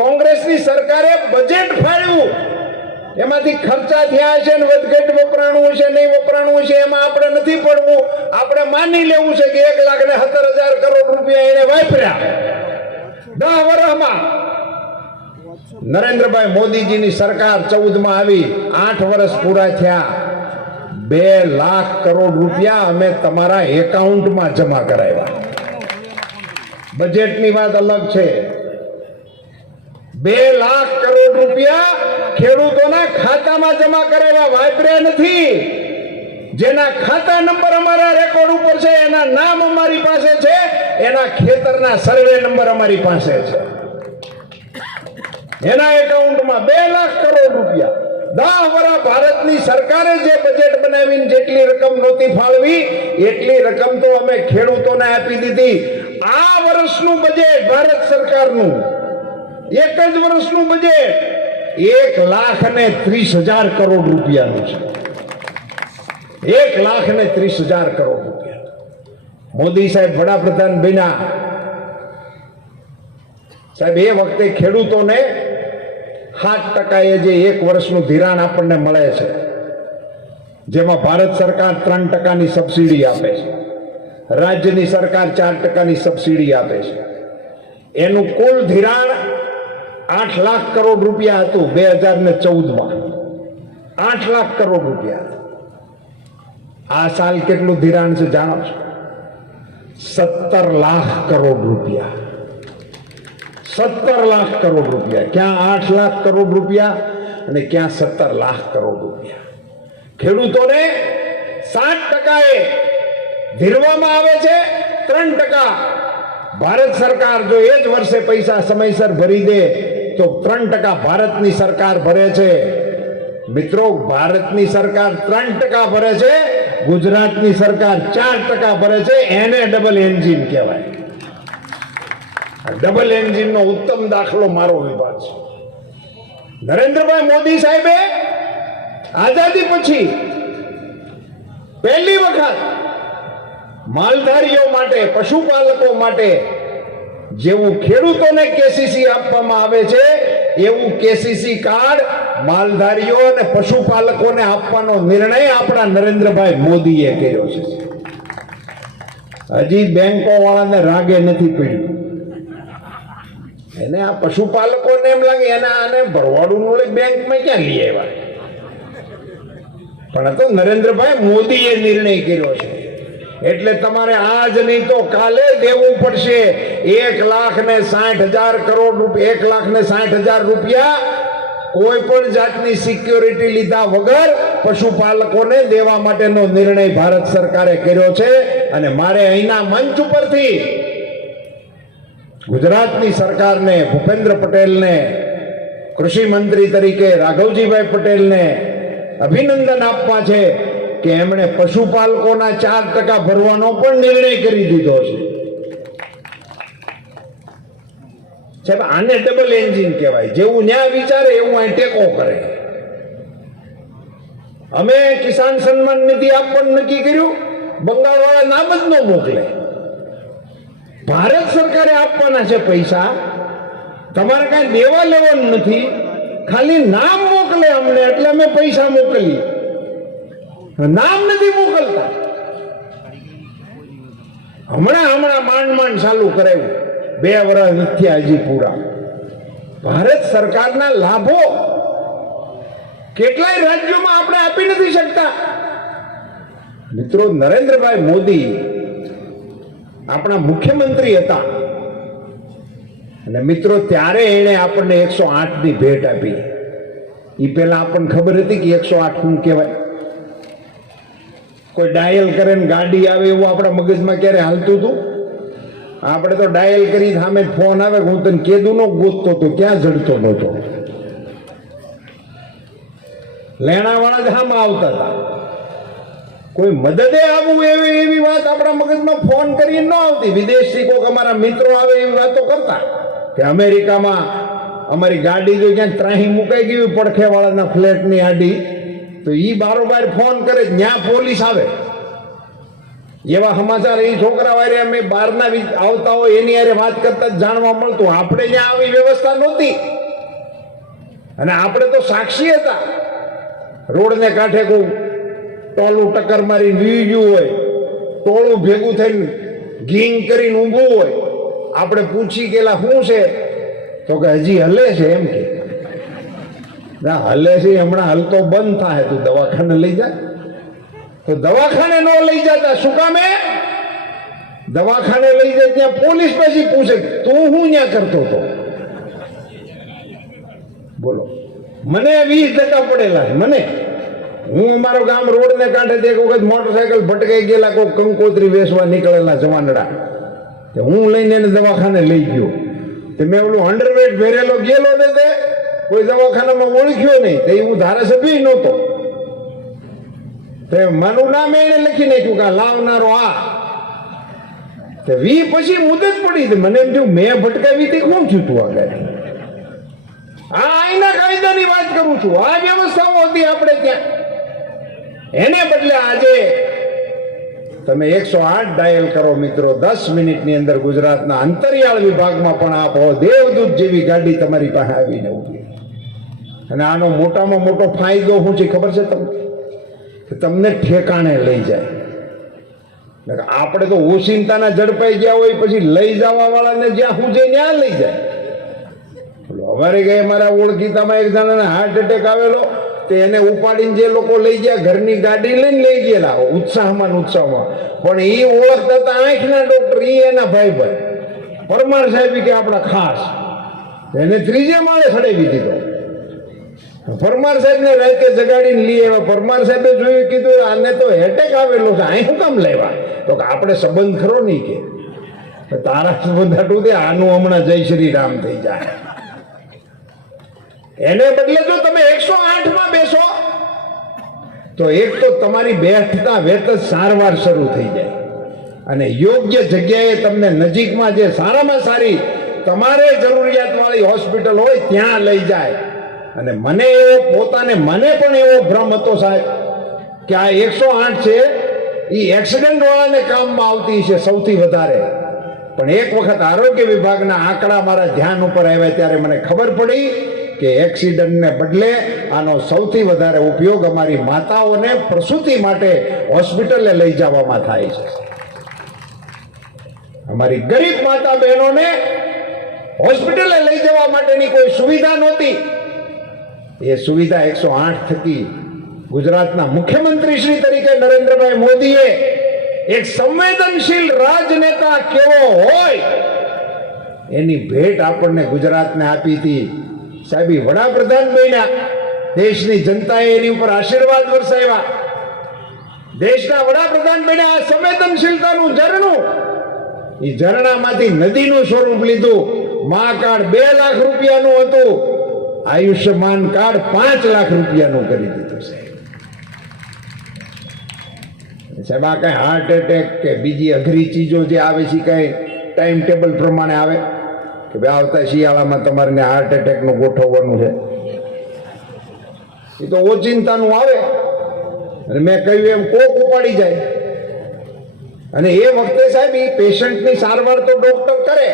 કોંગ્રેસની સરકારે બજેટ ફાળવ્યું. એમાંથી ખર્ચા થયા છે ને વધઘટ વપરાણું છે, નહીં વપરાણું છે, એમાં આપણે નથી પડવું. આપણે માની લેવું છે કે 1,17,000 કરોડ રૂપિયા એને વાપર્યા 10 વર્ષમાં. નરેન્દ્રભાઈ મોદીજીની સરકાર 14માં આવી, 8 વર્ષ પૂરા થયા, 2 લાખ કરોડ રૂપિયા અમે તમારા એકાઉન્ટમાં જમા કરાવ્યા. બજેટની વાત અલગ છે. 2 લાખ કરોડ રૂપિયા ખેડૂતોના ખાતામાં જમા કરાવ્યા, વાપર્યા નથી. જેના ખાતા નંબર અમારા રેકોર્ડ ઉપર છે, એના નામ અમારી પાસે છે, એના ખેતરના સર્વે નંબર અમારી પાસે છે. એના એકાઉન્ટમાં 2 લાખ કરોડ રૂપિયા. 10 વર્ષ ભારતની સરકારે જે બજેટ બનાવીને જેટલી રકમ નહોતી ફાળવી એટલી રકમ તો અમે ખેડૂતોને આપી દીધી. આ વર્ષનું બજેટ ભારત સરકારનું, એક જ વર્ષનું બજેટ 1,30,000 કરોડ રૂપિયાનું છે. 1,30,000 કરોડ રૂપિયા. મોદી સાહેબ વડાપ્રધાન બન્યા સાહેબ, એ વખતે ખેડૂતોને 7% જે એક વર્ષનું ધિરાણ આપણને મળે છે, જેમાં ભારત સરકાર 3%ની સબસિડી આપે છે, રાજ્યની સરકાર 4%ની સબસિડી આપે છે. એનું કુલ ધિરાણ 8 લાખ કરોડ રૂપિયા હતું 2014માં. 8 લાખ કરોડ રૂપિયા. આ સાલ કેટલું ધિરાણ છે જાણો છો? 17 લાખ કરોડ રૂપિયા. 17 લાખ કરોડ રૂપિયા. ક્યાં 8 લાખ કરોડ રૂપિયા અને ક્યાં 17 લાખ કરોડ રૂપિયા. ખેડૂતોને 7%એ ધીરવામાં આવે છે, 3%. ભારત સરકાર જો એ જ વર્ષે પૈસા સમયસર ભરી દે તો 3% ભારતની સરકાર ભરે છે. મિત્રો, ભારતની સરકાર 3% ભરે છે, ગુજરાતની સરકાર 4% ભરે છે. એને ડબલ એન્જિન કહેવાય. ડબલ એન્જિનનો ઉત્તમ દાખલો મારો વિભાગ છે. નરેન્દ્રભાઈ મોદી સાહેબે આઝાદી પછી પહેલી વખત માલધારીઓ માટે, પશુપાલકો માટે જેવું ખેડૂતોને કેસીસી આપવામાં આવે છે એવું કેસીસી કાર્ડ માલધારીઓ અને પશુપાલકોને આપવાનો નિર્ણય આપણા નરેન્દ્રભાઈ મોદીએ કર્યો છે. હજી બેંકો વાળાને રાગે નથી પડ્યું. એને આ પશુપાલકોને એમ લાગે એના આને ભરવાડું નોળે બેંકમાં ક્યાં લઈ આવ્યા, પણ તો નરેન્દ્રભાઈ મોદીએ નિર્ણય કર્યો છે. એટલે તમારે આજ નહીં તો કાલે દેવું પડશે 1,60,000 કરોડ રૂપિયા. 1,60,000 રૂપિયા કોઈ પણ જાતની સિક્યોરિટી લીધા વગર પશુપાલકોને દેવા માટેનો નિર્ણય ભારત સરકારે કર્યો છે. અને મારે અહીંના મંચ ઉપરથી ગુજરાતની સરકારને, ભૂપેન્દ્ર પટેલને, કૃષિ મંત્રી તરીકે રાઘવજીભાઈ પટેલને અભિનંદન આપવા છે કે એમણે પશુપાલકોના 4% ભરવાનો પણ નિર્ણય કરી દીધો છે. સાહેબ, આને ડબલ એન્જિન કહેવાય. જેવું ન્યાય વિચારે એવું અહીં ટેકો કરે. અમે કિસાન સન્માન નિધિ આપવાનું નક્કી કર્યું, બંગાળ વાળા નામ જ ન મોકલે. ભારત સરકારે આપવાના છે પૈસા, તમારે કાંઈ દેવા લેવાનું નથી, ખાલી નામ મોકલે અમને એટલે અમે પૈસા મોકલીએ. નામ નથી મોકલતા. હમણાં માંડ ચાલુ કરાવ્યું, 2 વર્ષ નથી હજી પૂરા. ભારત સરકારના લાભો કેટલાય રાજ્યોમાં આપણે આપી નથી શકતા. મિત્રો, નરેન્દ્રભાઈ મોદી આપણા મુખ્યમંત્રી હતા અને મિત્રો ત્યારે એણે આપણને 108ની ભેટ આપી. એ પહેલા આપણને ખબર હતી કે 108 શું કહેવાય? કોઈ ડાયલ કરે ને ગાડી આવે એવું આપણા મગજમાં ક્યારે હાલતું હતું? આપણે તો ડાયલ કરી સામે ફોન આવે, હું તને કેદું નો ગોતતો તો ક્યાં જડતો નહોતો. લેણાવાળા જ આમાં આવતા હતા. કોઈ મદદે આવવું એવી વાત આપણા મગજમાં ફોન કરીને ન આવતી. વિદેશથી કોઈક અમારા મિત્રો આવે એવી વાતો કરતા કે અમેરિકામાં અમારી ગાડી જો ક્યાંક ત્રાહી મુકાઈ ગઈ પડખે વાળાના ફ્લેટની આડી, તો ઈ બારોબાર ફોન કરે, ત્યાં પોલીસ આવે. એવા સમાચાર એ છોકરા વારે અમે બહારના આવતા હોય એની હારે વાત કરતા જ જાણવા મળતું. આપણે ત્યાં આવી વ્યવસ્થા નહોતી અને આપણે તો સાક્ષી હતા. રોડને કાંઠે કોઈ ટોલું ટક્કર મારી વી ગયું હોય, ટોળું ભેગું થઈને ગીંગ કરીને ઊભું હોય, આપણે પૂછી ગયેલા શું છે તો કે હજી હલે છે એમ કે ના હલે છે હમણાં હલતો બંધ થાય તું દવાખાને લઈ જા તો દવાખાને ન લઈ જતા શું કામે દવાખાને લઈ જાય ત્યાં પોલીસ પછી પૂછે તું હું ત્યાં કરતો હતો બોલો મને 20% પડેલા છે મને હું અમારો ગામ રોડ ને કાંઠે એક વખત મોટરસાયકલ ભટકાઈ ગયેલા કોઈ કંકોત્રી વેચવા નીકળેલા જવાનડા હું લઈને એને દવાખાને લઈ ગયો તે મેં ઓલું અંડરવેટ ભેરેલો ગયેલો ને તે કોઈ દવાખાનામાં ઓળખ્યો નહીં તે હું ધારાસભ્ય નહોતો તે મારું નામ એને લખી નાખ્યું કે લાવનારો આ તે 20 પછી મુદત પડી મને એમ થયું મેં ભટકાવી હતી કોણ છું તું આગળ આ આઈના કાયદાની વાત કરું છું આ વ્યવસ્થાઓ હતી આપણે ત્યાં એને બદલે આજે તમે 108 ડાયલ કરો મિત્રો 10 મિનિટની અંદર ગુજરાતના અંતરિયાળ વિભાગમાં પણ આપો દેવદૂત જેવી ગાડી તમારી પાસે આવીને ઉભી અને આનો મોટામાં મોટો ફાયદો શું છે ખબર છે તમને ઠેકાણે લઈ જાય આપણે તો ઓશિંતાના ઝડપાઈ ગયા હોય પછી લઈ જવા વાળાને જ્યાં હું જઈ ત્યાં લઈ જાય અમારે ગઈ મારા ઓળખીતામાં એક જણાને હાર્ટ એટેક આવેલો તે એને ઉપાડીને જે લોકો લઈ ગયા ઘરની ગાડી લઈને લઈ ગયેલા ઉત્સાહમાં પણ એ ઓળખતા હતા આંખના ડોક્ટર એના ભાઈ પરમાર સાહેબ કે આપણા ખાસ એને 3 માળે ચડાવી દીધો પરમાર સાહેબ ને રાતે જગાડીને લઈ આવ્યા પરમાર સાહેબે જોયું કીધું આને તો એટેક આવેલો છે અહીં શું કામ લેવા તો કે આપણે સંબંધ ખરો નહીં કે તારા સંબંધ હાટું તે આનું હમણાં જય શ્રી રામ થઈ જાય એને બદલે જો તમે 108 માં બેસો તો એક તો તમારી બેઠતા વેત જ સારવાર શરૂ થઈ જાય અને યોગ્ય જગ્યાએ તમને નજીકમાં જે સારામાં સારી તમારે જરૂરિયાત વાળી હોસ્પિટલ હોય ત્યાં લઈ જાય અને મને પણ એવો ભ્રમ હતો સાહેબ કે આ 108 છે એ એક્સિડન્ટ વાળાને કામમાં આવતી છે સૌથી વધારે પણ એક વખત આરોગ્ય વિભાગના આંકડા મારા ધ્યાન ઉપર આવ્યા ત્યારે મને ખબર પડી કે એક્સિડન્ટને બદલે આનો સૌથી વધારે ઉપયોગ અમારી માતાઓને પ્રસૂતિ માટે હોસ્પિટલે લઈ જવામાં થાય છે અમારી ગરીબ માતા બહેનોને હોસ્પિટલે લઈ જવા માટેની કોઈ સુવિધા નહોતી એ સુવિધા 108 થકી ગુજરાતના મુખ્યમંત્રી શ્રી તરીકે નરેન્દ્રભાઈ મોદીએ એક સંવેદનશીલ રાજનેતા કેવો હોય એની ભેટ આપણને ગુજરાતને આપી હતી સાહેબ વડાપ્રધાન બન્યા દેશની જનતાએ એની ઉપર આશીર્વાદ વરસાવ્યા દેશના વડાપ્રધાન બન્યા આ સંવેદનશીલતાનું ઝરણું એ ઝરણામાંથી નદીનું સ્વરૂપ લીધું મા કાર્ડ 2 લાખ રૂપિયાનું હતું આયુષ્યમાન કાર્ડ 5 લાખ રૂપિયાનું કરી દીધું સાહેબ આ કઈ હાર્ટ એટેક કે બીજી અઘરી ચીજો જે આવે છે કઈ ટાઈમ ટેબલ પ્રમાણે આવે કે ભાઈ આવતા શિયાળામાં તમારે હાર્ટ એટેકનું ગોઠવવાનું છે એ તો ઓચિંતાનું આવે અને મેં કહ્યું એમ કોક ઉપાડી જાય અને એ વખતે સાહેબ એ પેશન્ટની સારવાર તો ડોક્ટર કરે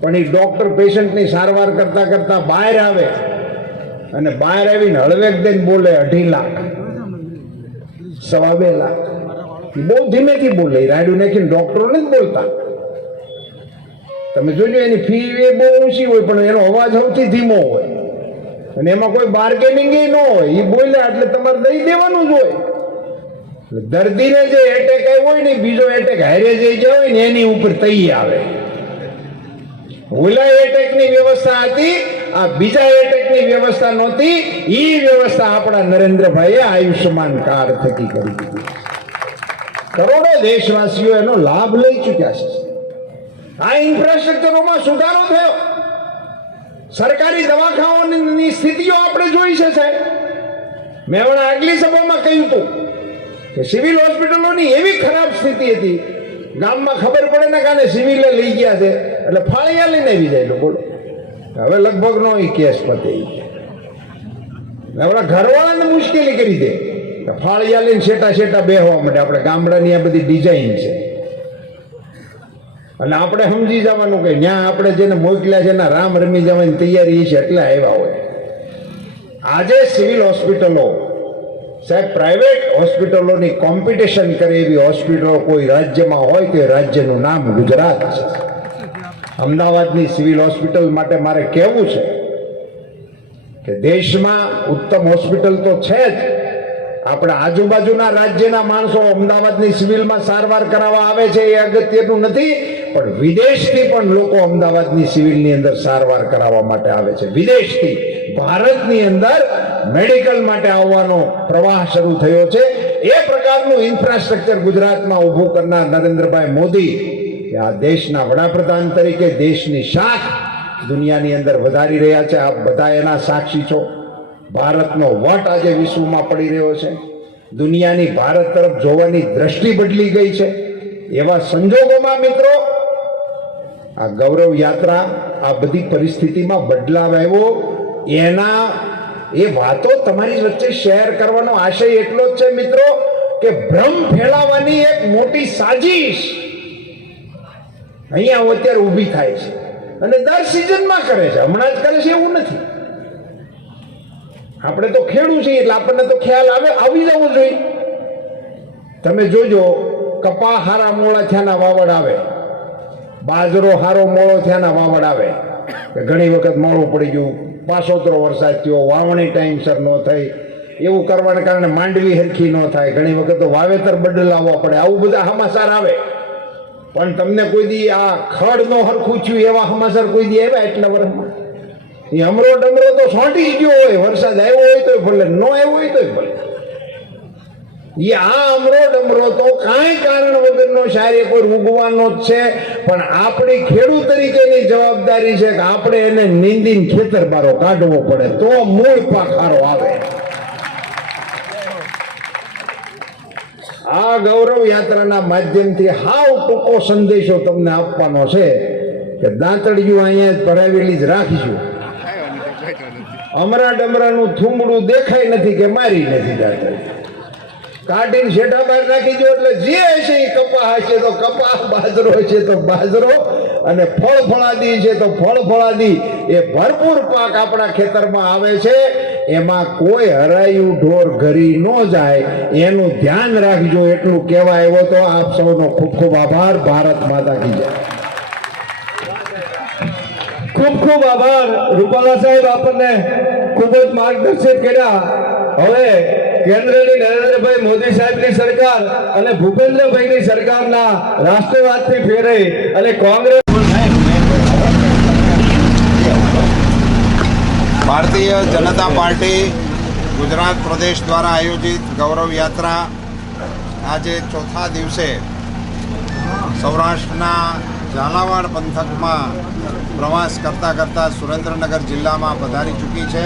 પણ એ ડોક્ટર પેશન્ટની સારવાર કરતા કરતા બહાર આવે અને બહાર આવીને હળવેક દઈને બોલે 2.5 લાખ 2.5 લાખ એ બહુ ધીમેથી બોલે રાડ્યું નાખીને ડોક્ટરોને જ બોલતા તમે જોજો એની ફી એ બહુ ઊંચી હોય પણ એનો અવાજ સૌથી ધીમો હોય અને એમાં કોઈ બાર્ગેનિંગ ન હોય એ બોલ્યા એટલે તમારે દઈ દેવાનું જ હોય એટલે દર્દીને જે એટેક આવ્યો હોય ને બીજો એટેક હારે જઈ ગયો હોય ને એની ઉપર તઈ આવે ઓલા એટેકની વ્યવસ્થા હતી આ બીજા એટેકની વ્યવસ્થા નહોતી એ વ્યવસ્થા આપણા નરેન્દ્રભાઈએ આયુષ્યમાન કાર્ડ થકી કરી દીધી કરોડો દેશવાસીઓ એનો લાભ લઈ ચૂક્યા છે આ ઇન્ફ્રાસ્ટ્રક્ચરોમાં સુધારો થયો સરકારી દવાખાનાઓની સ્થિતિઓ આપણે જોઈ છે સાહેબ મેં હમણાં આગલી સભામાં કહ્યું હતું કે સિવિલ હોસ્પિટલોની એવી ખરાબ સ્થિતિ હતી ગામમાં ખબર પડે ને કાને સિવિલે લઈ ગયા છે એટલે ફાળિયા લઈને આવી જાય બોલો હવે લગભગ નો એ કેસ પતે આપણા ઘરવાળાને મુશ્કેલી કરી દે ફાળિયા લઈને શેટા બેહવા માટે આપણે ગામડાની આ બધી ડિઝાઇન છે અને આપણે સમજી જવાનું કે ત્યાં આપણે જેને મોકલ્યા છે એના રામ રમી જવાની તૈયારી છે એટલે આવ્યા હોય આજે સિવિલ હોસ્પિટલો સાહેબ પ્રાઇવેટ હોસ્પિટલોની કોમ્પિટિશન કરે એવી હોસ્પિટલો કોઈ રાજ્યમાં હોય તો રાજ્યનું નામ ગુજરાત છે અમદાવાદની સિવિલ હોસ્પિટલ માટે મારે કહેવું છે કે દેશમાં ઉત્તમ હોસ્પિટલ તો છે જ, આપણા આજુબાજુના રાજ્યના માણસો અમદાવાદની સિવિલમાં સારવાર કરાવવા આવે છે એ અગત્યનું નથી, પણ વિદેશથી પણ લોકો અમદાવાદની સિવિલની અંદર સારવાર કરાવવા માટે આવે છે. વિદેશથી ભારતની અંદર મેડિકલ માટે આવવાનો પ્રવાહ શરૂ થયો છે. એ પ્રકારનું ઇન્ફ્રાસ્ટ્રક્ચર ગુજરાતમાં ઊભું કરનાર નરેન્દ્રભાઈ મોદી કે આ દેશના વડાપ્રધાન તરીકે દેશની શાખ દુનિયાની અંદર વધારી રહ્યા છે. આપ બધા એના સાક્ષી છો. ભારતનો વટ આજે વિશ્વમાં પડી રહ્યો છે. દુનિયાની ભારત તરફ જોવાની દ્રષ્ટિ બદલી ગઈ છે. એવા સંજોગોમાં મિત્રો આ ગૌરવ યાત્રા આ બધી પરિસ્થિતિમાં બદલાવ આવ્યો, એના એ વાતો તમારી વચ્ચે શેર કરવાનો આશય એટલો જ છે મિત્રો કે ભ્રમ ફેલાવવાની એક મોટી સાજિશ અહીંયા અત્યારે ઊભી થાય છે અને દર સિઝનમાં કરે છે. હમણાં જ કરે છે એવું નથી. આપણે તો ખેડૂત છીએ એટલે આપણને તો ખ્યાલ આવી જવો જોઈએ. તમે જોજો, કપા હારા મોળા થયાના વાવડ આવે, બાજરો હારો મોળો થયાના વાવડ આવે. ઘણી વખત મોડું પડી ગયું, પાછોતરો વરસાદ થયો, વાવણી ટાઈમસર ન થઈ, એવું કરવાને કારણે માંડવી હરખી ન થાય, ઘણી વખત તો વાવેતર બદલાવવા પડે, આવું બધા સમાચાર આવે. પણ તમને કોઈ દી આ ખડ નો હરખું થયું એવા સમાચાર કોઈ દી આવ્યા એટલા વર્ષમાં? એ અમરો ડમરો તો સોંટી જ ગયો હોય, વરસાદ આવ્યો હોય તો ભલે, ન આવ્યો હોય તો ભલે. એ આ અમરો ડમરો તો કાંઈ કારણ વગરનો શાયરી કોઈ ઉગવાનો જ છે, પણ આપણી ખેડૂત તરીકેની જવાબદારી છે કે આપણે એને નીંદીને ખેતર બારો કાઢવો પડે તો મૂળ પાક સારો આવે. આ ગૌરવ યાત્રાના માધ્યમથી હાવ ટૂંકો સંદેશો તમને આપવાનો છે કે દાંતડિયું અહીંયા જ ભરાવેલી જ રાખીશું. અમરા ડમરાનું થુંબડું દેખાય નથી કે મારી નથી દાંતડી, કાઢીને શેઠા બહાર નાખી દો એટલે જે હશે એ કપા હશે તો કપા, બાજરો હશે તો બાજરો, અને ફળફળાદી છે તો ફળફળાદી. એ ભરપૂર પાક આપણા ખેતરમાં આવે છે. એમાં કોઈ હરાયું ઢોર ઘરી ન જાય એનું ધ્યાન રાખજો, એટલું કહેવા આવ્યો તો. આપ સૌનો ખૂબ ખૂબ આભાર. ભારત માતા કી જય. ખૂબ ખૂબ આભાર રૂપાલા સાહેબ, આપણને ખૂબ જ માર્ગદર્શિત કર્યા. હવે કેન્દ્રની નરેન્દ્રભાઈ મોદી સાહેબની સરકાર અને ભૂપેન્દ્રભાઈની સરકારના રાષ્ટ્રવાદથી ફેરાઈ અને કોંગ્રેસ ભારતીય જનતા પાર્ટી ગુજરાત પ્રદેશ દ્વારા આયોજિત ગૌરવ યાત્રા આજે ચોથા દિવસે સૌરાષ્ટ્રના ઝાલાવાડ પંથકમાં પ્રવાસ કરતાં કરતાં સુરેન્દ્રનગર જિલ્લામાં પધારી ચૂકી છે.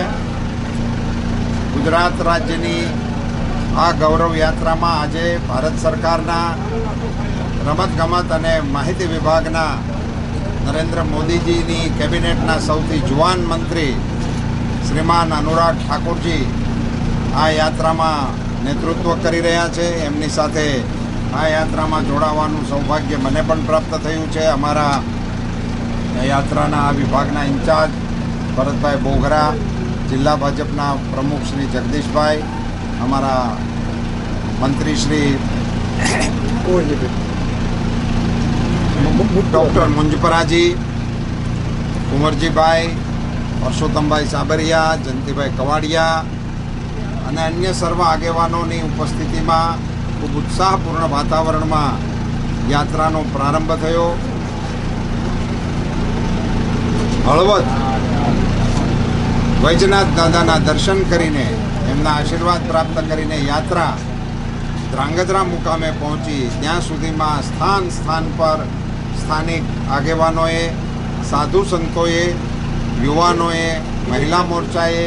ગુજરાત રાજ્યની આ ગૌરવ યાત્રામાં આજે ભારત સરકારના રમતગમત અને માહિતી વિભાગના નરેન્દ્ર મોદીજીની કેબિનેટના સૌથી જુવાન મંત્રી શ્રીમાન અનુરાગ ઠાકુરજી આ યાત્રામાં નેતૃત્વ કરી રહ્યા છે. એમની સાથે આ યાત્રામાં જોડાવાનું સૌભાગ્ય મને પણ પ્રાપ્ત થયું છે. અમારા યાત્રાના આ વિભાગના ઇન્ચાર્જ ભરતભાઈ બોગરા, જિલ્લા ભાજપના પ્રમુખ શ્રી જગદીશભાઈ, અમારા મંત્રી શ્રી ડૉક્ટર મુંજપરાજી, કુંવરજીભાઈ, પરસોત્તમભાઈ સાબરિયા, જયંતિભાઈ કવાડિયા અને અન્ય સર્વ આગેવાનોની ઉપસ્થિતિમાં ખૂબ ઉત્સાહપૂર્ણ વાતાવરણમાં યાત્રાનો પ્રારંભ થયો. હળવદ વૈજનાથ દાદાના દર્શન કરીને એમના આશીર્વાદ પ્રાપ્ત કરીને યાત્રા ધ્રાંગધ્રા મુકામે પહોંચી. ત્યાં સુધીમાં સ્થાન સ્થાન પર સ્થાનિક આગેવાનોએ, સાધુ સંતોએ, યુવાનોએ, મહિલા મોરચાએ,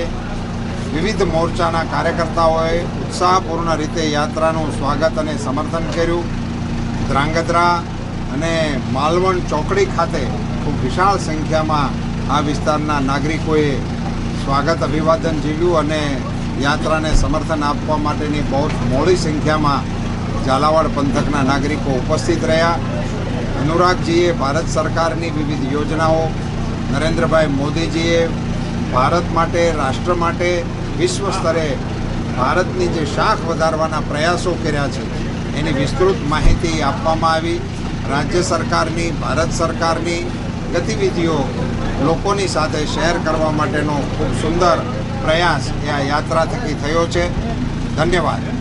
વિવિધ મોરચાના કાર્યકર્તાઓએ ઉત્સાહપૂર્ણ રીતે યાત્રાનું સ્વાગત અને સમર્થન કર્યું. ધ્રાંગધ્રા અને માલવણ ચોકડી ખાતે ખૂબ વિશાળ સંખ્યામાં આ વિસ્તારના નાગરિકોએ સ્વાગત અભિવાદન ઝીલ્યું અને યાત્રાને સમર્થન આપવા માટેની બહુ મોડી સંખ્યામાં ઝાલાવાડ પંથકના નાગરિકો ઉપસ્થિત રહ્યા. અનુરાગજીએ ભારત સરકારની વિવિધ યોજનાઓ, નરેન્દ્રભાઈ મોદીજીએ ભારત માટે, રાષ્ટ્ર માટે વિશ્વ સ્તરે ભારતની જે શાખ વધારવાના પ્રયાસો કર્યા છે એની વિસ્તૃત માહિતી આપવામાં આવી. રાજ્ય સરકારની, ભારત સરકારની ગતિવિધિઓ લોકોની સાથે શેર કરવા માટેનો ખૂબ સુંદર પ્રયાસ એ આ યાત્રા થકી થયો છે. ધન્યવાદ.